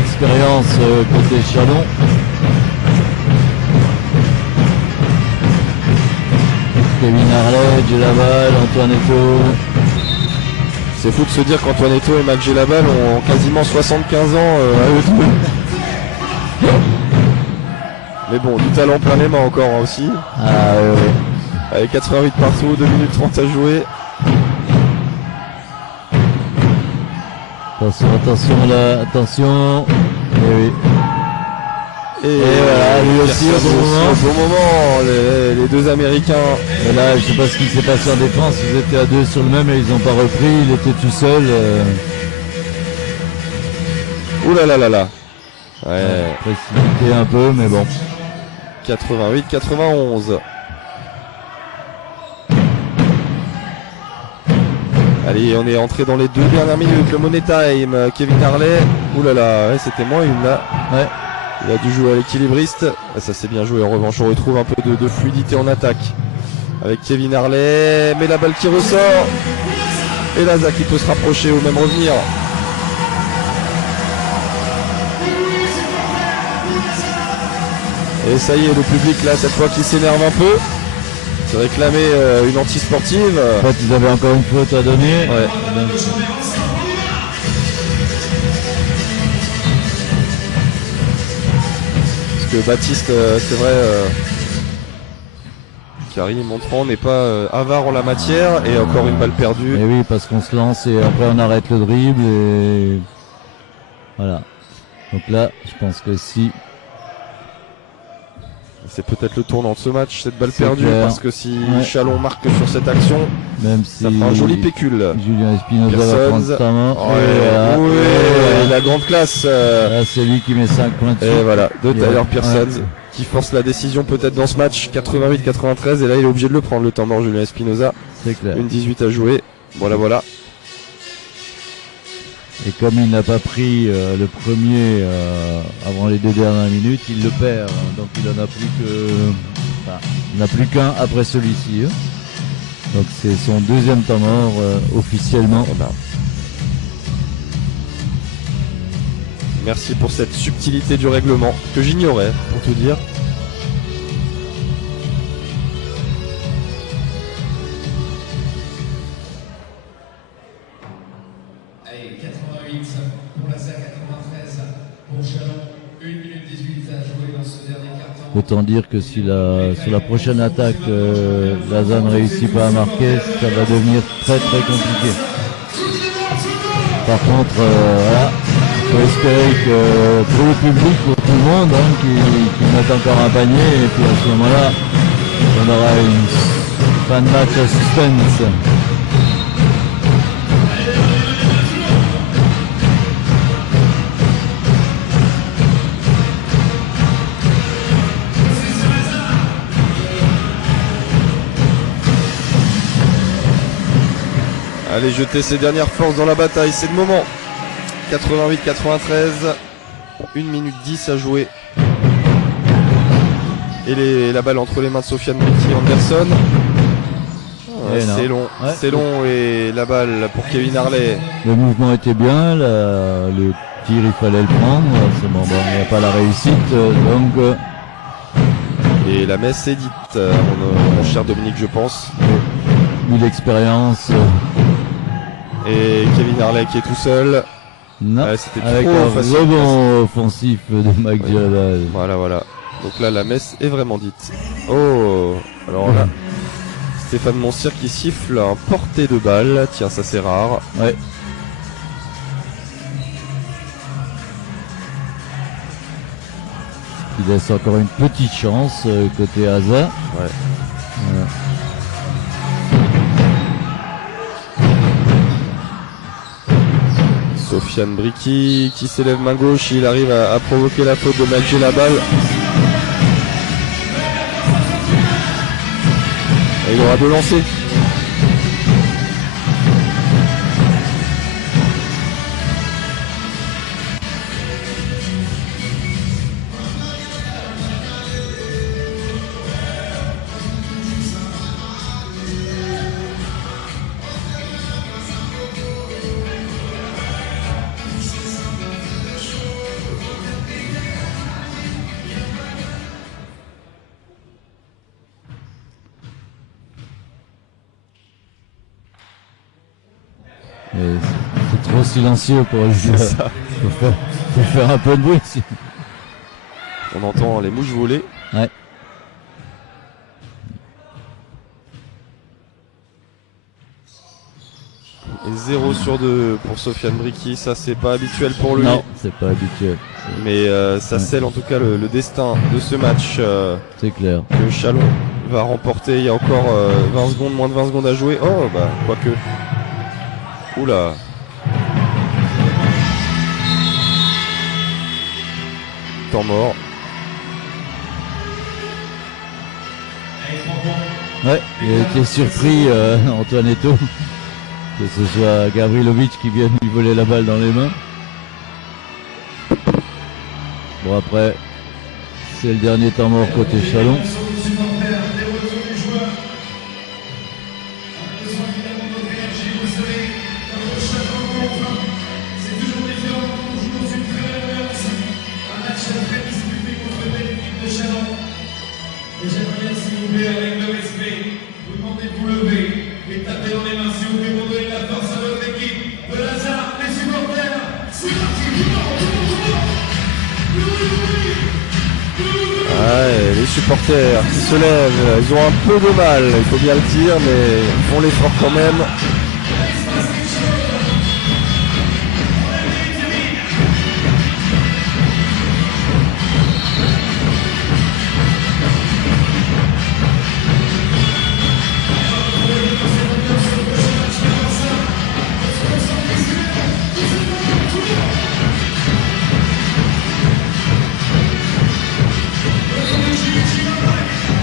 expérience côté Chalon. Kevin Harley, Jay Laval, Antoine Eto. C'est fou de se dire qu'Antoine Eto et Mac Gelabal ont quasiment 75 ans à eux deux. Mais bon, du talent plein les mains encore aussi. Ah oui. Avec 88 partout, 2 minutes 30 à jouer. Attention là, attention. Et oui. Et voilà, lui aussi au bon moment. Au bon moment, les deux Américains. Et là, je sais pas ce qui s'est passé en défense. Ils étaient à 2 sur le même et ils n'ont pas repris. Il était tout seul. Ouh là là là là. Ouais. Précipité un peu, mais bon. 88-91. Allez, on est entré dans les 2 dernières minutes. Le Money Time, Kevin Harley. Ouh là là, ouais, c'était moins une là. Ouais. Il a dû jouer à l'équilibriste. Ça s'est bien joué. En revanche, on retrouve un peu de fluidité en attaque. Avec Kevin Harley. Mais la balle qui ressort. Et Laza qui peut se rapprocher ou même revenir. Et ça y est, le public là, cette fois qui s'énerve un peu. Se réclamer une anti-sportive. En fait, ils avaient encore une faute à donner. Ouais. Parce que Baptiste, c'est vrai, Karim Montran n'est pas avare en la matière. Et encore une balle perdue. Et oui, parce qu'on se lance et après on arrête le dribble et voilà. Donc là, je pense que si. c'est peut-être le tournant de ce match, cette balle C'est perdue, clair. parce que si Ouais. Chalon marque sur cette action, Même si ça fera un joli pécule. Julien Espinoza va Pearsons. prendre sa main. Ouais, Et voilà. ouais, Et voilà. la grande classe. Là, c'est lui qui met 5 points dessus. Et voilà, de Yeah. Tyler Pearsons, Ouais. qui force la décision peut-être dans ce match, 88-93, et là il est obligé de le prendre, le temps mort, Julien Espinoza. C'est clair. Une 18 à jouer. Voilà. Et comme il n'a pas pris le premier avant les 2 dernières minutes, il le perd. Donc il en a plus que, enfin, il n'a plus qu'un après celui-ci. Donc c'est son 2e temps mort officiellement. Merci pour cette subtilité du règlement que j'ignorais, pour tout dire. Allez, 88 pour la SAC, 93 pour Chalon. 1 minute 18 à jouer dans ce dernier carton. Autant dire que si sur la prochaine attaque, Lausanne ne réussit pas à marquer, ça va devenir très très compliqué. Par contre, voilà, il faut espérer que pour le public, pour tout le monde, qui mette encore un panier, et puis à ce moment-là, on aura une fin de match à suspense. Allez, jeter ses dernières forces dans la bataille, c'est le moment. 88-93, 1 minute 10 à jouer. Et la balle entre les mains de Sofiane Bricky et Anderson. C'est long, Ouais. c'est long, et la balle pour Kevin Harley. Le mouvement était bien, le tir il fallait le prendre, c'est bon, il n'y a pas la réussite, donc Et la messe est dite, mon cher Dominique, je pense. vu l'expérience, Et Kevin Harley qui est tout seul. non, Ouais, c'était avec trop un facile. rebond offensif de Mike Girabal. Voilà. Donc là, la messe est vraiment dite. Oh, alors là, Stéphane Monsir qui siffle un porté de balle. Tiens, ça c'est rare. Ouais. Il laisse encore une petite chance côté Hazard. Ouais. Sofiane Bricky qui s'élève main gauche, il arrive à provoquer la faute de Mike Girabal. Et il aura 2 lancers. Mais c'est trop silencieux pour le jeu. ça. Faut faire un peu de bruit. On entend les mouches voler. Ouais. Et 0 sur 2 pour Sofiane Bricky, ça c'est pas habituel pour lui. Non, c'est pas habituel. Mais ça scelle en tout cas le destin de ce match C'est clair. que Chalon va remporter. Il y a encore 20 secondes, moins de 20 secondes à jouer. Oh bah quoique. Oula. Temps mort. Ouais, il a été surpris, Antoine Eto'o, que ce soit Gavrilovic qui vienne lui voler la balle dans les mains. Bon, après, c'est le dernier temps mort côté Chalon. Et j'aimerais bien, s'il vous plaît, avec le respect, vous demander de vous lever et de taper dans les mains, s'il vous plaît, pour donner de la force à votre équipe de Lazare, les supporters. C'est parti, Ouais, les supporters qui se lèvent, ils ont un peu de mal, il faut bien le dire, mais ils font l'effort quand même.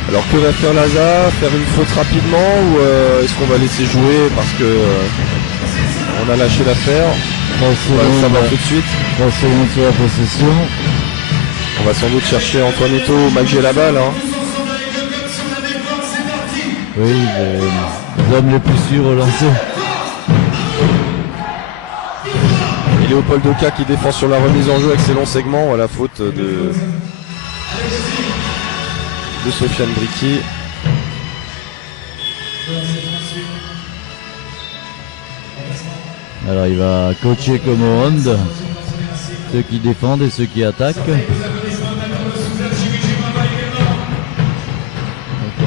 Alors que va faire Laza? Faire une faute rapidement ou est-ce qu'on va laisser jouer parce que on a lâché l'affaire? On va le savoir tout de suite. 3 secondes sur la possession. On va sans doute chercher Antoine Eto'o ou Magé la balle. Hein. Oui, les hommes les plus sûrs au lancer. Et Léopold Oka qui défend sur la remise en jeu avec ses longs segments. Voilà, faute de Sofiane Bricky. Alors il va coacher comme au hand, ceux qui défendent et ceux qui attaquent. Donc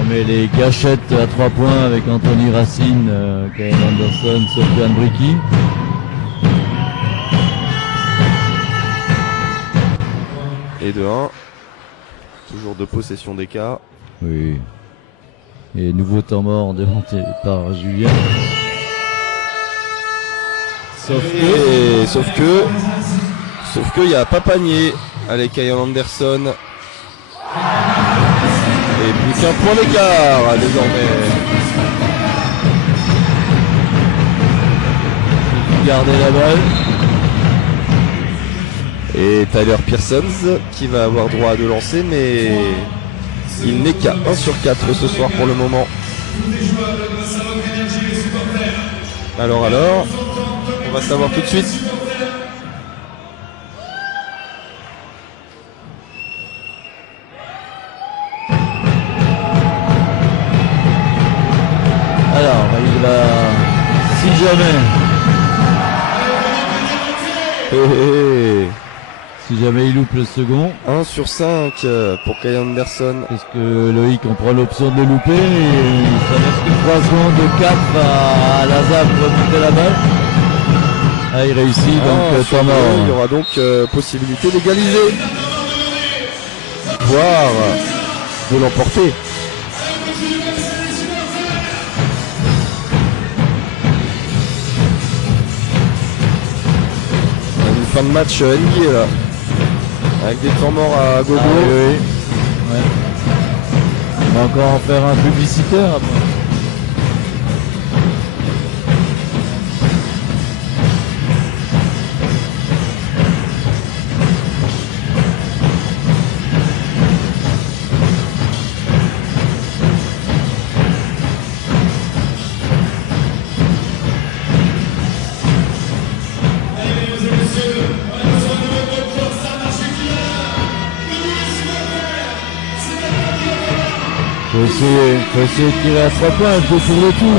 on met les gâchettes à 3 points avec Anthony Racine, Kyle Anderson, Sofiane Bricky. Et de 1. Toujours de possession d'écart. Oui. Et nouveau temps mort démonté par Julien. Sauf que il y a pas panier avec Kyle Anderson. Et plus qu'un point d'écart désormais. Garder la balle. Et Tyler Pearsons qui va avoir droit à 2 lancers, mais il n'est qu'à 1 sur 4 ce soir pour le moment. Alors, on va savoir tout de suite. Alors, il va, si jamais il loupe le second. 1 sur 5 pour Kyle Anderson. Est-ce que Loïc on prend l'option de le louper et ça reste que 3 secondes de 4 à Laza pour remonter la balle. Ah, il réussit, donc temps mort. Il y aura donc possibilité d'égaliser, voire de l'emporter. Une fin de match NBA là, avec des temps morts à gogo. Ah, oui. Ouais. On va encore en faire un publicitaire après. Faut essayer de tirer à 3 points, il faut pour le tout.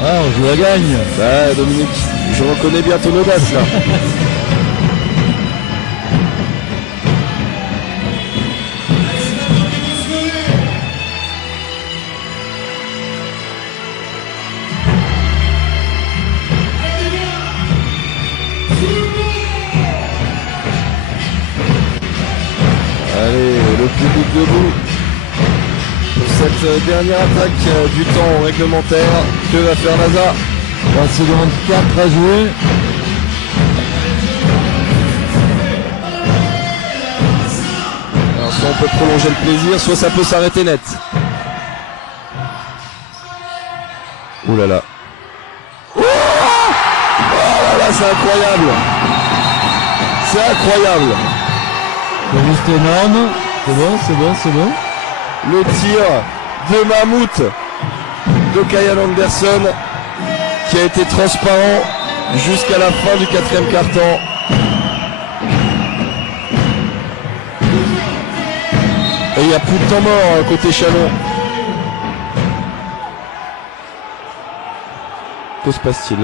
On joue la gagne. Bah Dominique, je reconnais bien ton audace là. Allez, le public debout. Cette dernière attaque du temps réglementaire, que va faire Laza? 3 secondes 4 à jouer. Alors soit on peut prolonger le plaisir, soit ça peut s'arrêter net. Ouh là là. Oh là là, c'est incroyable. C'est incroyable. C'est juste énorme. C'est bon. Le tir de Mammouth de Kyle Anderson qui a été transparent jusqu'à la fin du 4e quart-temps. Et il n'y a plus de temps mort côté Chalon. Que se passe-t-il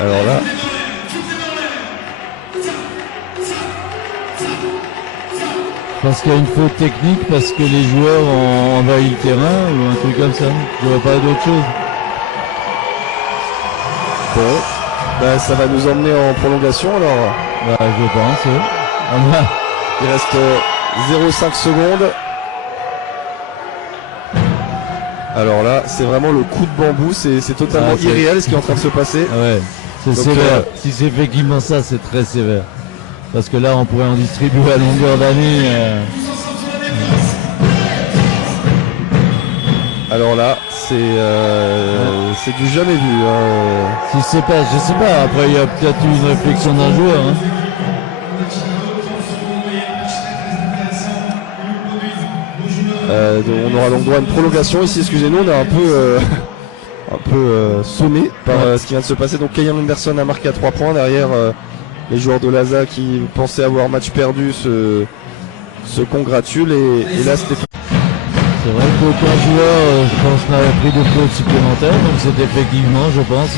Alors là, Parce qu'il y a une faute technique, parce que les joueurs ont envahi le terrain ou un truc comme ça. Je vois pas d'autre chose. bon, bah, ça va nous emmener en prolongation alors. Bah, je pense. Il reste 0,5 secondes. Alors là, c'est vraiment le coup de bambou, c'est totalement irréel ce qui est en train de se passer. Ah ouais, c'est Donc, sévère. Si c'est effectivement ça, c'est très sévère. Parce que là, on pourrait en distribuer à longueur d'année. Alors là, c'est du jamais vu. Si c'est pas, je sais pas. Après, il y a peut-être une réflexion d'un joueur. Hein. On aura donc droit à une prolongation ici. Excusez-nous, on est un peu sonné par ce qui vient de se passer. Donc Kyan Anderson a marqué à 3 points derrière. Les joueurs de Laza qui pensaient avoir match perdu se congratulent et là Stéphane. C'est vrai qu'aucun joueur, je pense, n'avait pris de faute supplémentaire, donc c'est effectivement, je pense,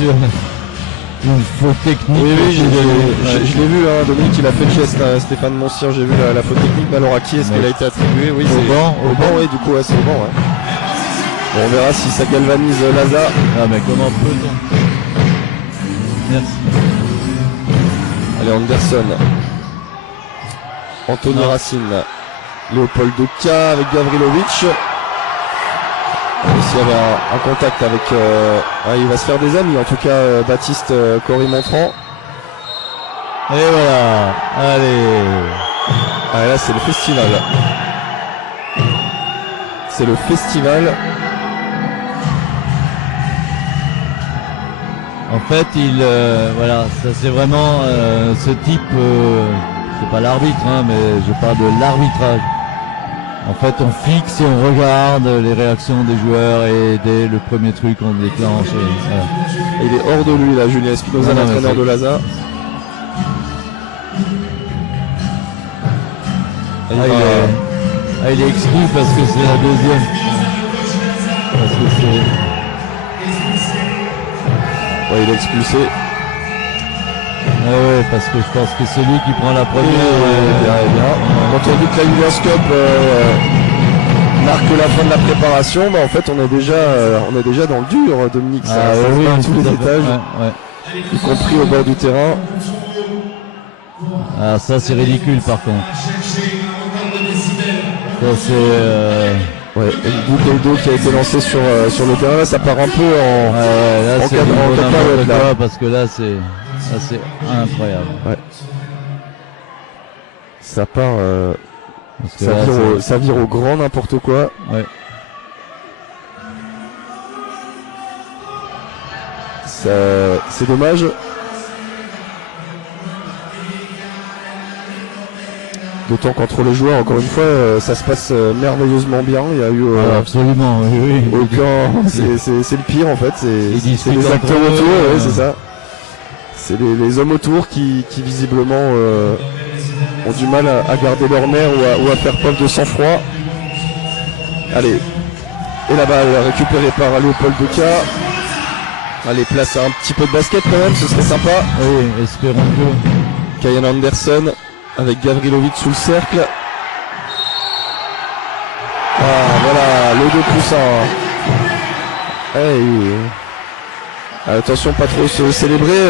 une faute technique. Oui, je l'ai vu, hein, Dominique, il a fait le geste à Stéphane Monsir, j'ai vu la faute technique, mais alors à qui est-ce qu'elle a été attribuée? Oui, au banc, oui, du coup, ouais, c'est au banc. Ouais. Bon, on verra si ça galvanise Laza. Ah, mais comment peut-on? Merci. Allez, Anderson, Anthony Racine, Léopold Duka avec Gavrilovic. Ici il y avait un contact avec il va se faire des amis en tout cas Baptiste Cory Montrand. Et voilà, allez. Ah, là c'est le festival. C'est le festival. En fait, voilà, ça c'est vraiment ce type, c'est pas l'arbitre, hein, mais je parle de l'arbitrage. En fait, on fixe et on regarde les réactions des joueurs et dès le premier truc, on déclenche. Et il est hors de lui là, Julien Espinoza, l'entraîneur de Laza. Il est exclu parce que c'est la deuxième. Parce que c'est... Ouais, il est expulsé. Ouais, parce que je pense que c'est lui qui prend la première. Bien. Quand on dit que la Julius Cup marque la fin de la préparation, bah en fait on est déjà dans le dur, Dominique. Ça oui, à tous les étages, y compris au bord du terrain. Ah, ça c'est ridicule par contre. Ça c'est... Ouais, une boucle d'eau qui a été lancée sur le terrain, là ça part un peu là c'est n'importe là. quoi parce que là c'est incroyable. Ouais. Ça part là, ça vire au grand n'importe quoi. Ouais. C'est dommage. D'autant qu'entre les joueurs, encore une fois, ça se passe merveilleusement bien. Il y a eu absolument, oui. Aucun. C'est le pire en fait. C'est les acteurs autour, ouais, c'est ça. C'est les hommes autour qui visiblement ont du mal à garder leur nerf ou à faire preuve de sang-froid. Allez. Et la balle récupérée par Léopold Duka. Allez, place à un petit peu de basket quand même, ce serait sympa. Oui, espérons que. Kyan Anderson avec Gavrilovic sous le cercle. Ah voilà, le 2+1. Hey. Attention, pas trop se célébrer,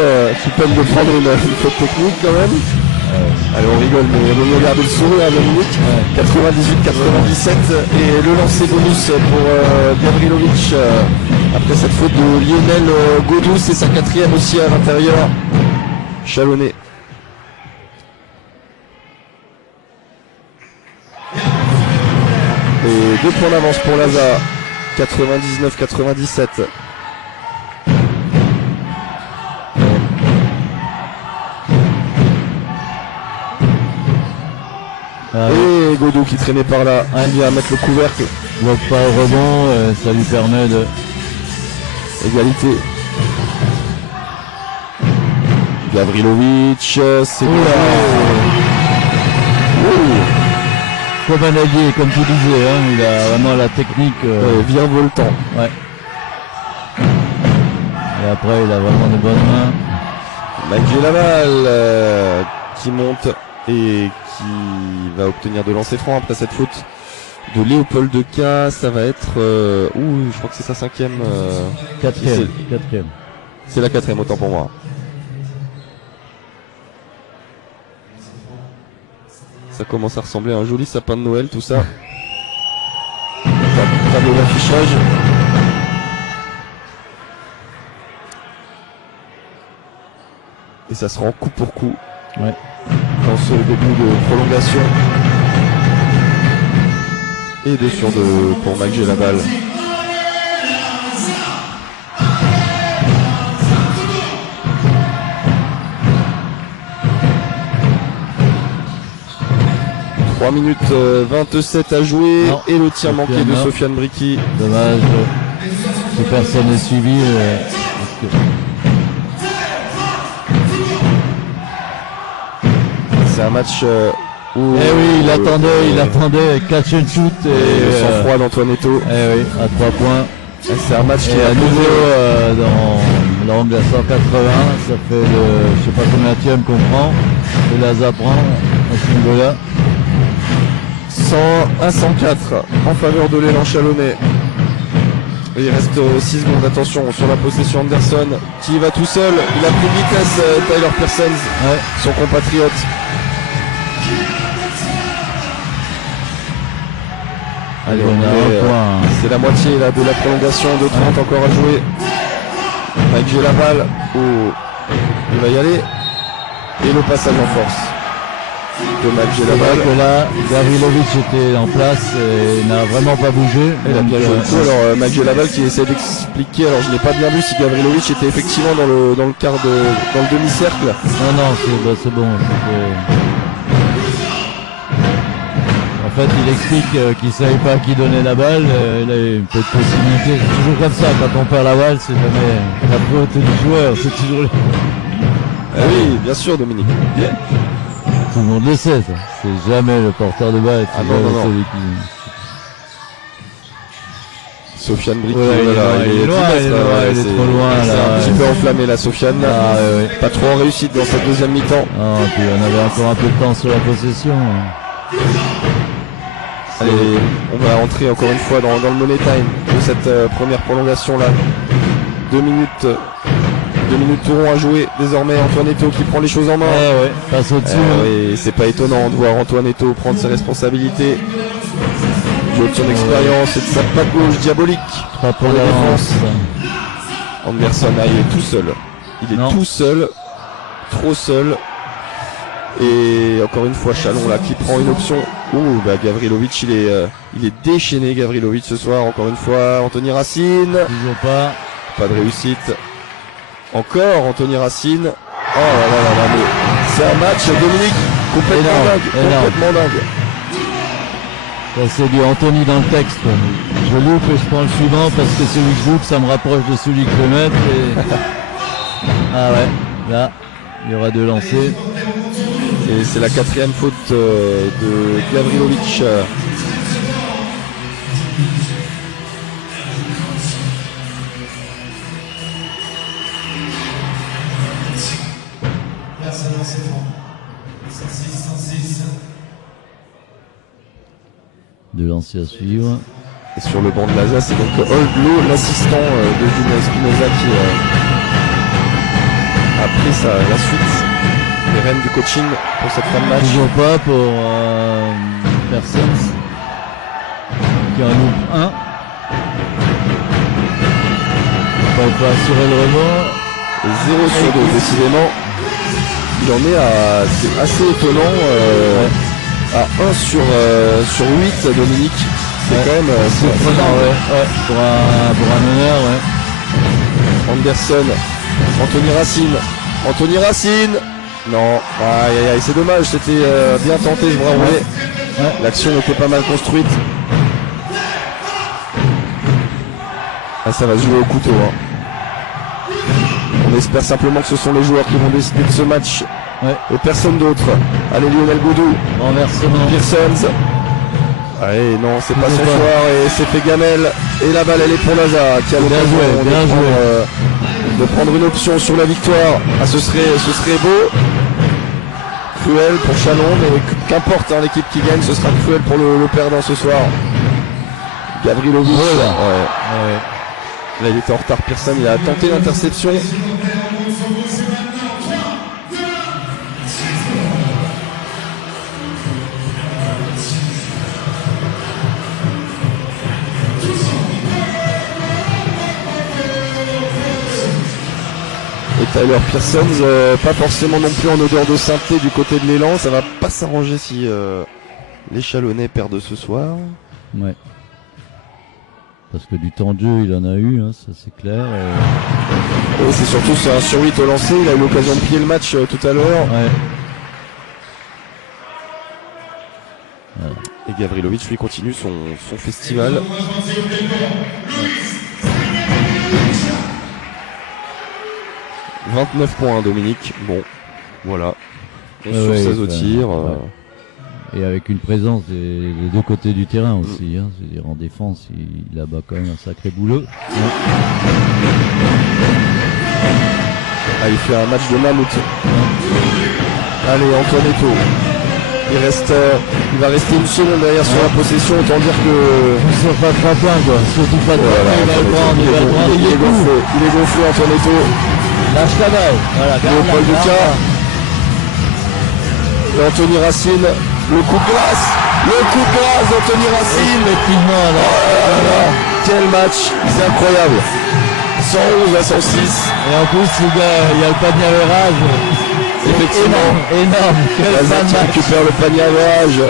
sous peine de prendre une faute technique quand même. Allez, on rigole, mais on va regarder le sourire à Dominique. 98-97 et le lancer bonus pour Gavrilovic après cette faute de Lionel Godou, c'est sa 4e aussi à l'intérieur. Chalonné. Et 2 points d'avance pour Laza, 99-97. Et Godot qui traînait par là, il vient mettre le couvercle. Bloque pas au rebond, ça lui permet de... Égalité. Gavrilovic, c'est comme un allié, comme tu disais, hein, il a vraiment la technique. Virevoltant. Ouais. Et après, il a vraiment de bonnes mains. Mathieu Laval qui monte et qui va obtenir de lancer franc après cette faute de Léopold Duka. Ça va être je crois que c'est sa 5e. Quatrième. C'est la 4e, autant pour moi. Ça commence à ressembler à un joli sapin de Noël, tout ça. Tableau d'affichage. Et ça se rend coup pour coup. Ouais. dans ce début de prolongation. Et 2 sur 2 pour Mac G la balle. Minutes 27 à jouer. Non. Et le tir manqué de Sofiane Bricky. Dommage que personne n'ait suivi. C'est un match où oui, il attendait catch and shoot et le sang-froid d'Antoine Eto'o. Oui, à 3 points. C'est un match qui est à nouveau dans l'angle à 180. Ça fait je sais pas combien qu'on prend. Et là, ça prend à ce niveau-là. 100 à 104 en faveur de l'élan chalonnais. Et il reste 6 secondes. Attention sur la possession. Anderson qui va tout seul. Il a pris de vitesse, Tyler Pearsons, son compatriote. Allez, c'est la moitié là, de la prolongation, de 30 encore à jouer. Mike G la balle. Il va y aller. Et le passage en force de Mike G la balle. Que là, Gavrilovic était en place et n'a vraiment pas bougé. Il a bien joué le coup. Alors Mike G la balle qui essaie d'expliquer. Alors je n'ai pas bien vu si Gavrilovic était effectivement dans le quart dans le demi-cercle. Non, c'est bon. En fait, il explique qu'il ne savait pas à qui donner la balle. Il a une petite possibilité. C'est toujours comme ça. Quand on perd la balle, c'est jamais la faute du joueur. C'est toujours. Oui, bien sûr, Dominique. Tout le monde le sait, ça. C'est jamais le porteur de balle. Non. Celui qui... Sofiane Bricky, il est trop loin. C'est un petit peu enflammé là, Sofiane. Pas trop en réussite dans cette deuxième mi-temps. Puis on avait encore un peu de temps sur la possession. Allez, on va rentrer encore une fois dans le money time de cette première prolongation là. 2 minutes tourons à jouer désormais. Antoine Eto'o qui prend les choses en main. Passe au-dessus. C'est pas étonnant de voir Antoine Eto'o prendre ses responsabilités. De son expérience et de sa patte gauche diabolique pour la défense. Anderson, il est tout seul. Il est tout seul. Trop seul. Et encore une fois Chalon là qui prend une option. Gavrilovic il est déchaîné. Gavrilovic ce soir encore une fois. Anthony Racine. Toujours pas de réussite. Encore Anthony Racine. Oh là, mais c'est un match, Dominique, complètement dingue. C'est du Anthony dans le texte. Je loupe et je prends le suivant parce que celui que je loupe, ça me rapproche de celui que je vais mettre. Là, il y aura 2 lancers. Et c'est la 4e faute de Gavrilovic. De lancer à suivre. Et sur le banc de l'Asa, c'est donc Oldlow, l'assistant de Julien Espinoza qui a pris la suite des rênes du coaching pour cette fin de match. Toujours pas pour Pearsons qui en loupe 1. Il faut assurer le rebond. 0 sur 2 décidément. Il en est à... C'est assez étonnant. À 1 sur 8, Dominique. C'est quand même surprenant, pour un meneur, Anderson, Anthony Racine. Non, aïe, c'est dommage, c'était bien tenté, je bravo. L'action était pas mal construite. Ça va se jouer au couteau. On espère simplement que ce sont les joueurs qui vont décider de ce match. Et personne d'autre. Allez, Lionel Goudou. Renversement. Pearsons. Allez, non, c'est pas son soir et c'est fait gamelle. Et la balle, elle est pour Laza qui a l'occasion de prendre une option sur la victoire. Ce serait beau. Cruel pour Chalon, mais qu'importe l'équipe qui gagne, ce sera cruel pour le perdant ce soir. Gavrilovic. Là, il était en retard. Pearsons, il a tenté l'interception. Et Tyler Tyler Pearson, pas forcément non plus en odeur de sainteté du côté de l'élan. Ça va pas s'arranger si les Chalonnais perdent ce soir. Ouais. Parce que du temps de jeu, il en a eu, hein, ça c'est clair. Et c'est surtout c'est un sur 8 au lancer. Il a eu l'occasion de plier le match tout à l'heure. Ouais. Voilà. Et Gavrilovic lui continue son festival. 29 points, Dominique. Bon, voilà. 11 sur 16 au tir. Ouais. Et avec une présence des deux côtés du terrain aussi. Hein. C'est-à-dire en défense, il abat quand même un sacré boulot. Ah, il fait un match de mammouth. Allez, Antoinetto. Il va rester une seconde derrière sur la possession. Autant dire que Sur pas 3 points, quoi. Surtout pas 3 points. Il va le prendre, il va le prendre. Il est gonflé, Antoinetto. Lâche la balle. Voilà, Léopold Ducas. Et Anthony Racine. Le coup de grâce d'Anthony Racine. Effectivement, là. Quel match, c'est incroyable. 111 à 106. Et en plus, il y a le panier à virage. Effectivement. Énorme. Quel fin de qui match. récupère le panier à virage.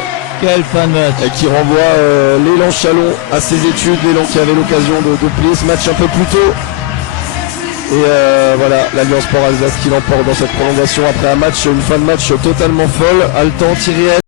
Quel fin de match. Et qui renvoie l'élan Chalon à ses études. L'élan qui avait l'occasion de plier ce match un peu plus tôt. Et voilà, l'Alliance Sport Alsace qui l'emporte dans cette prolongation après un match, une fin de match totalement folle. Altan, Thierry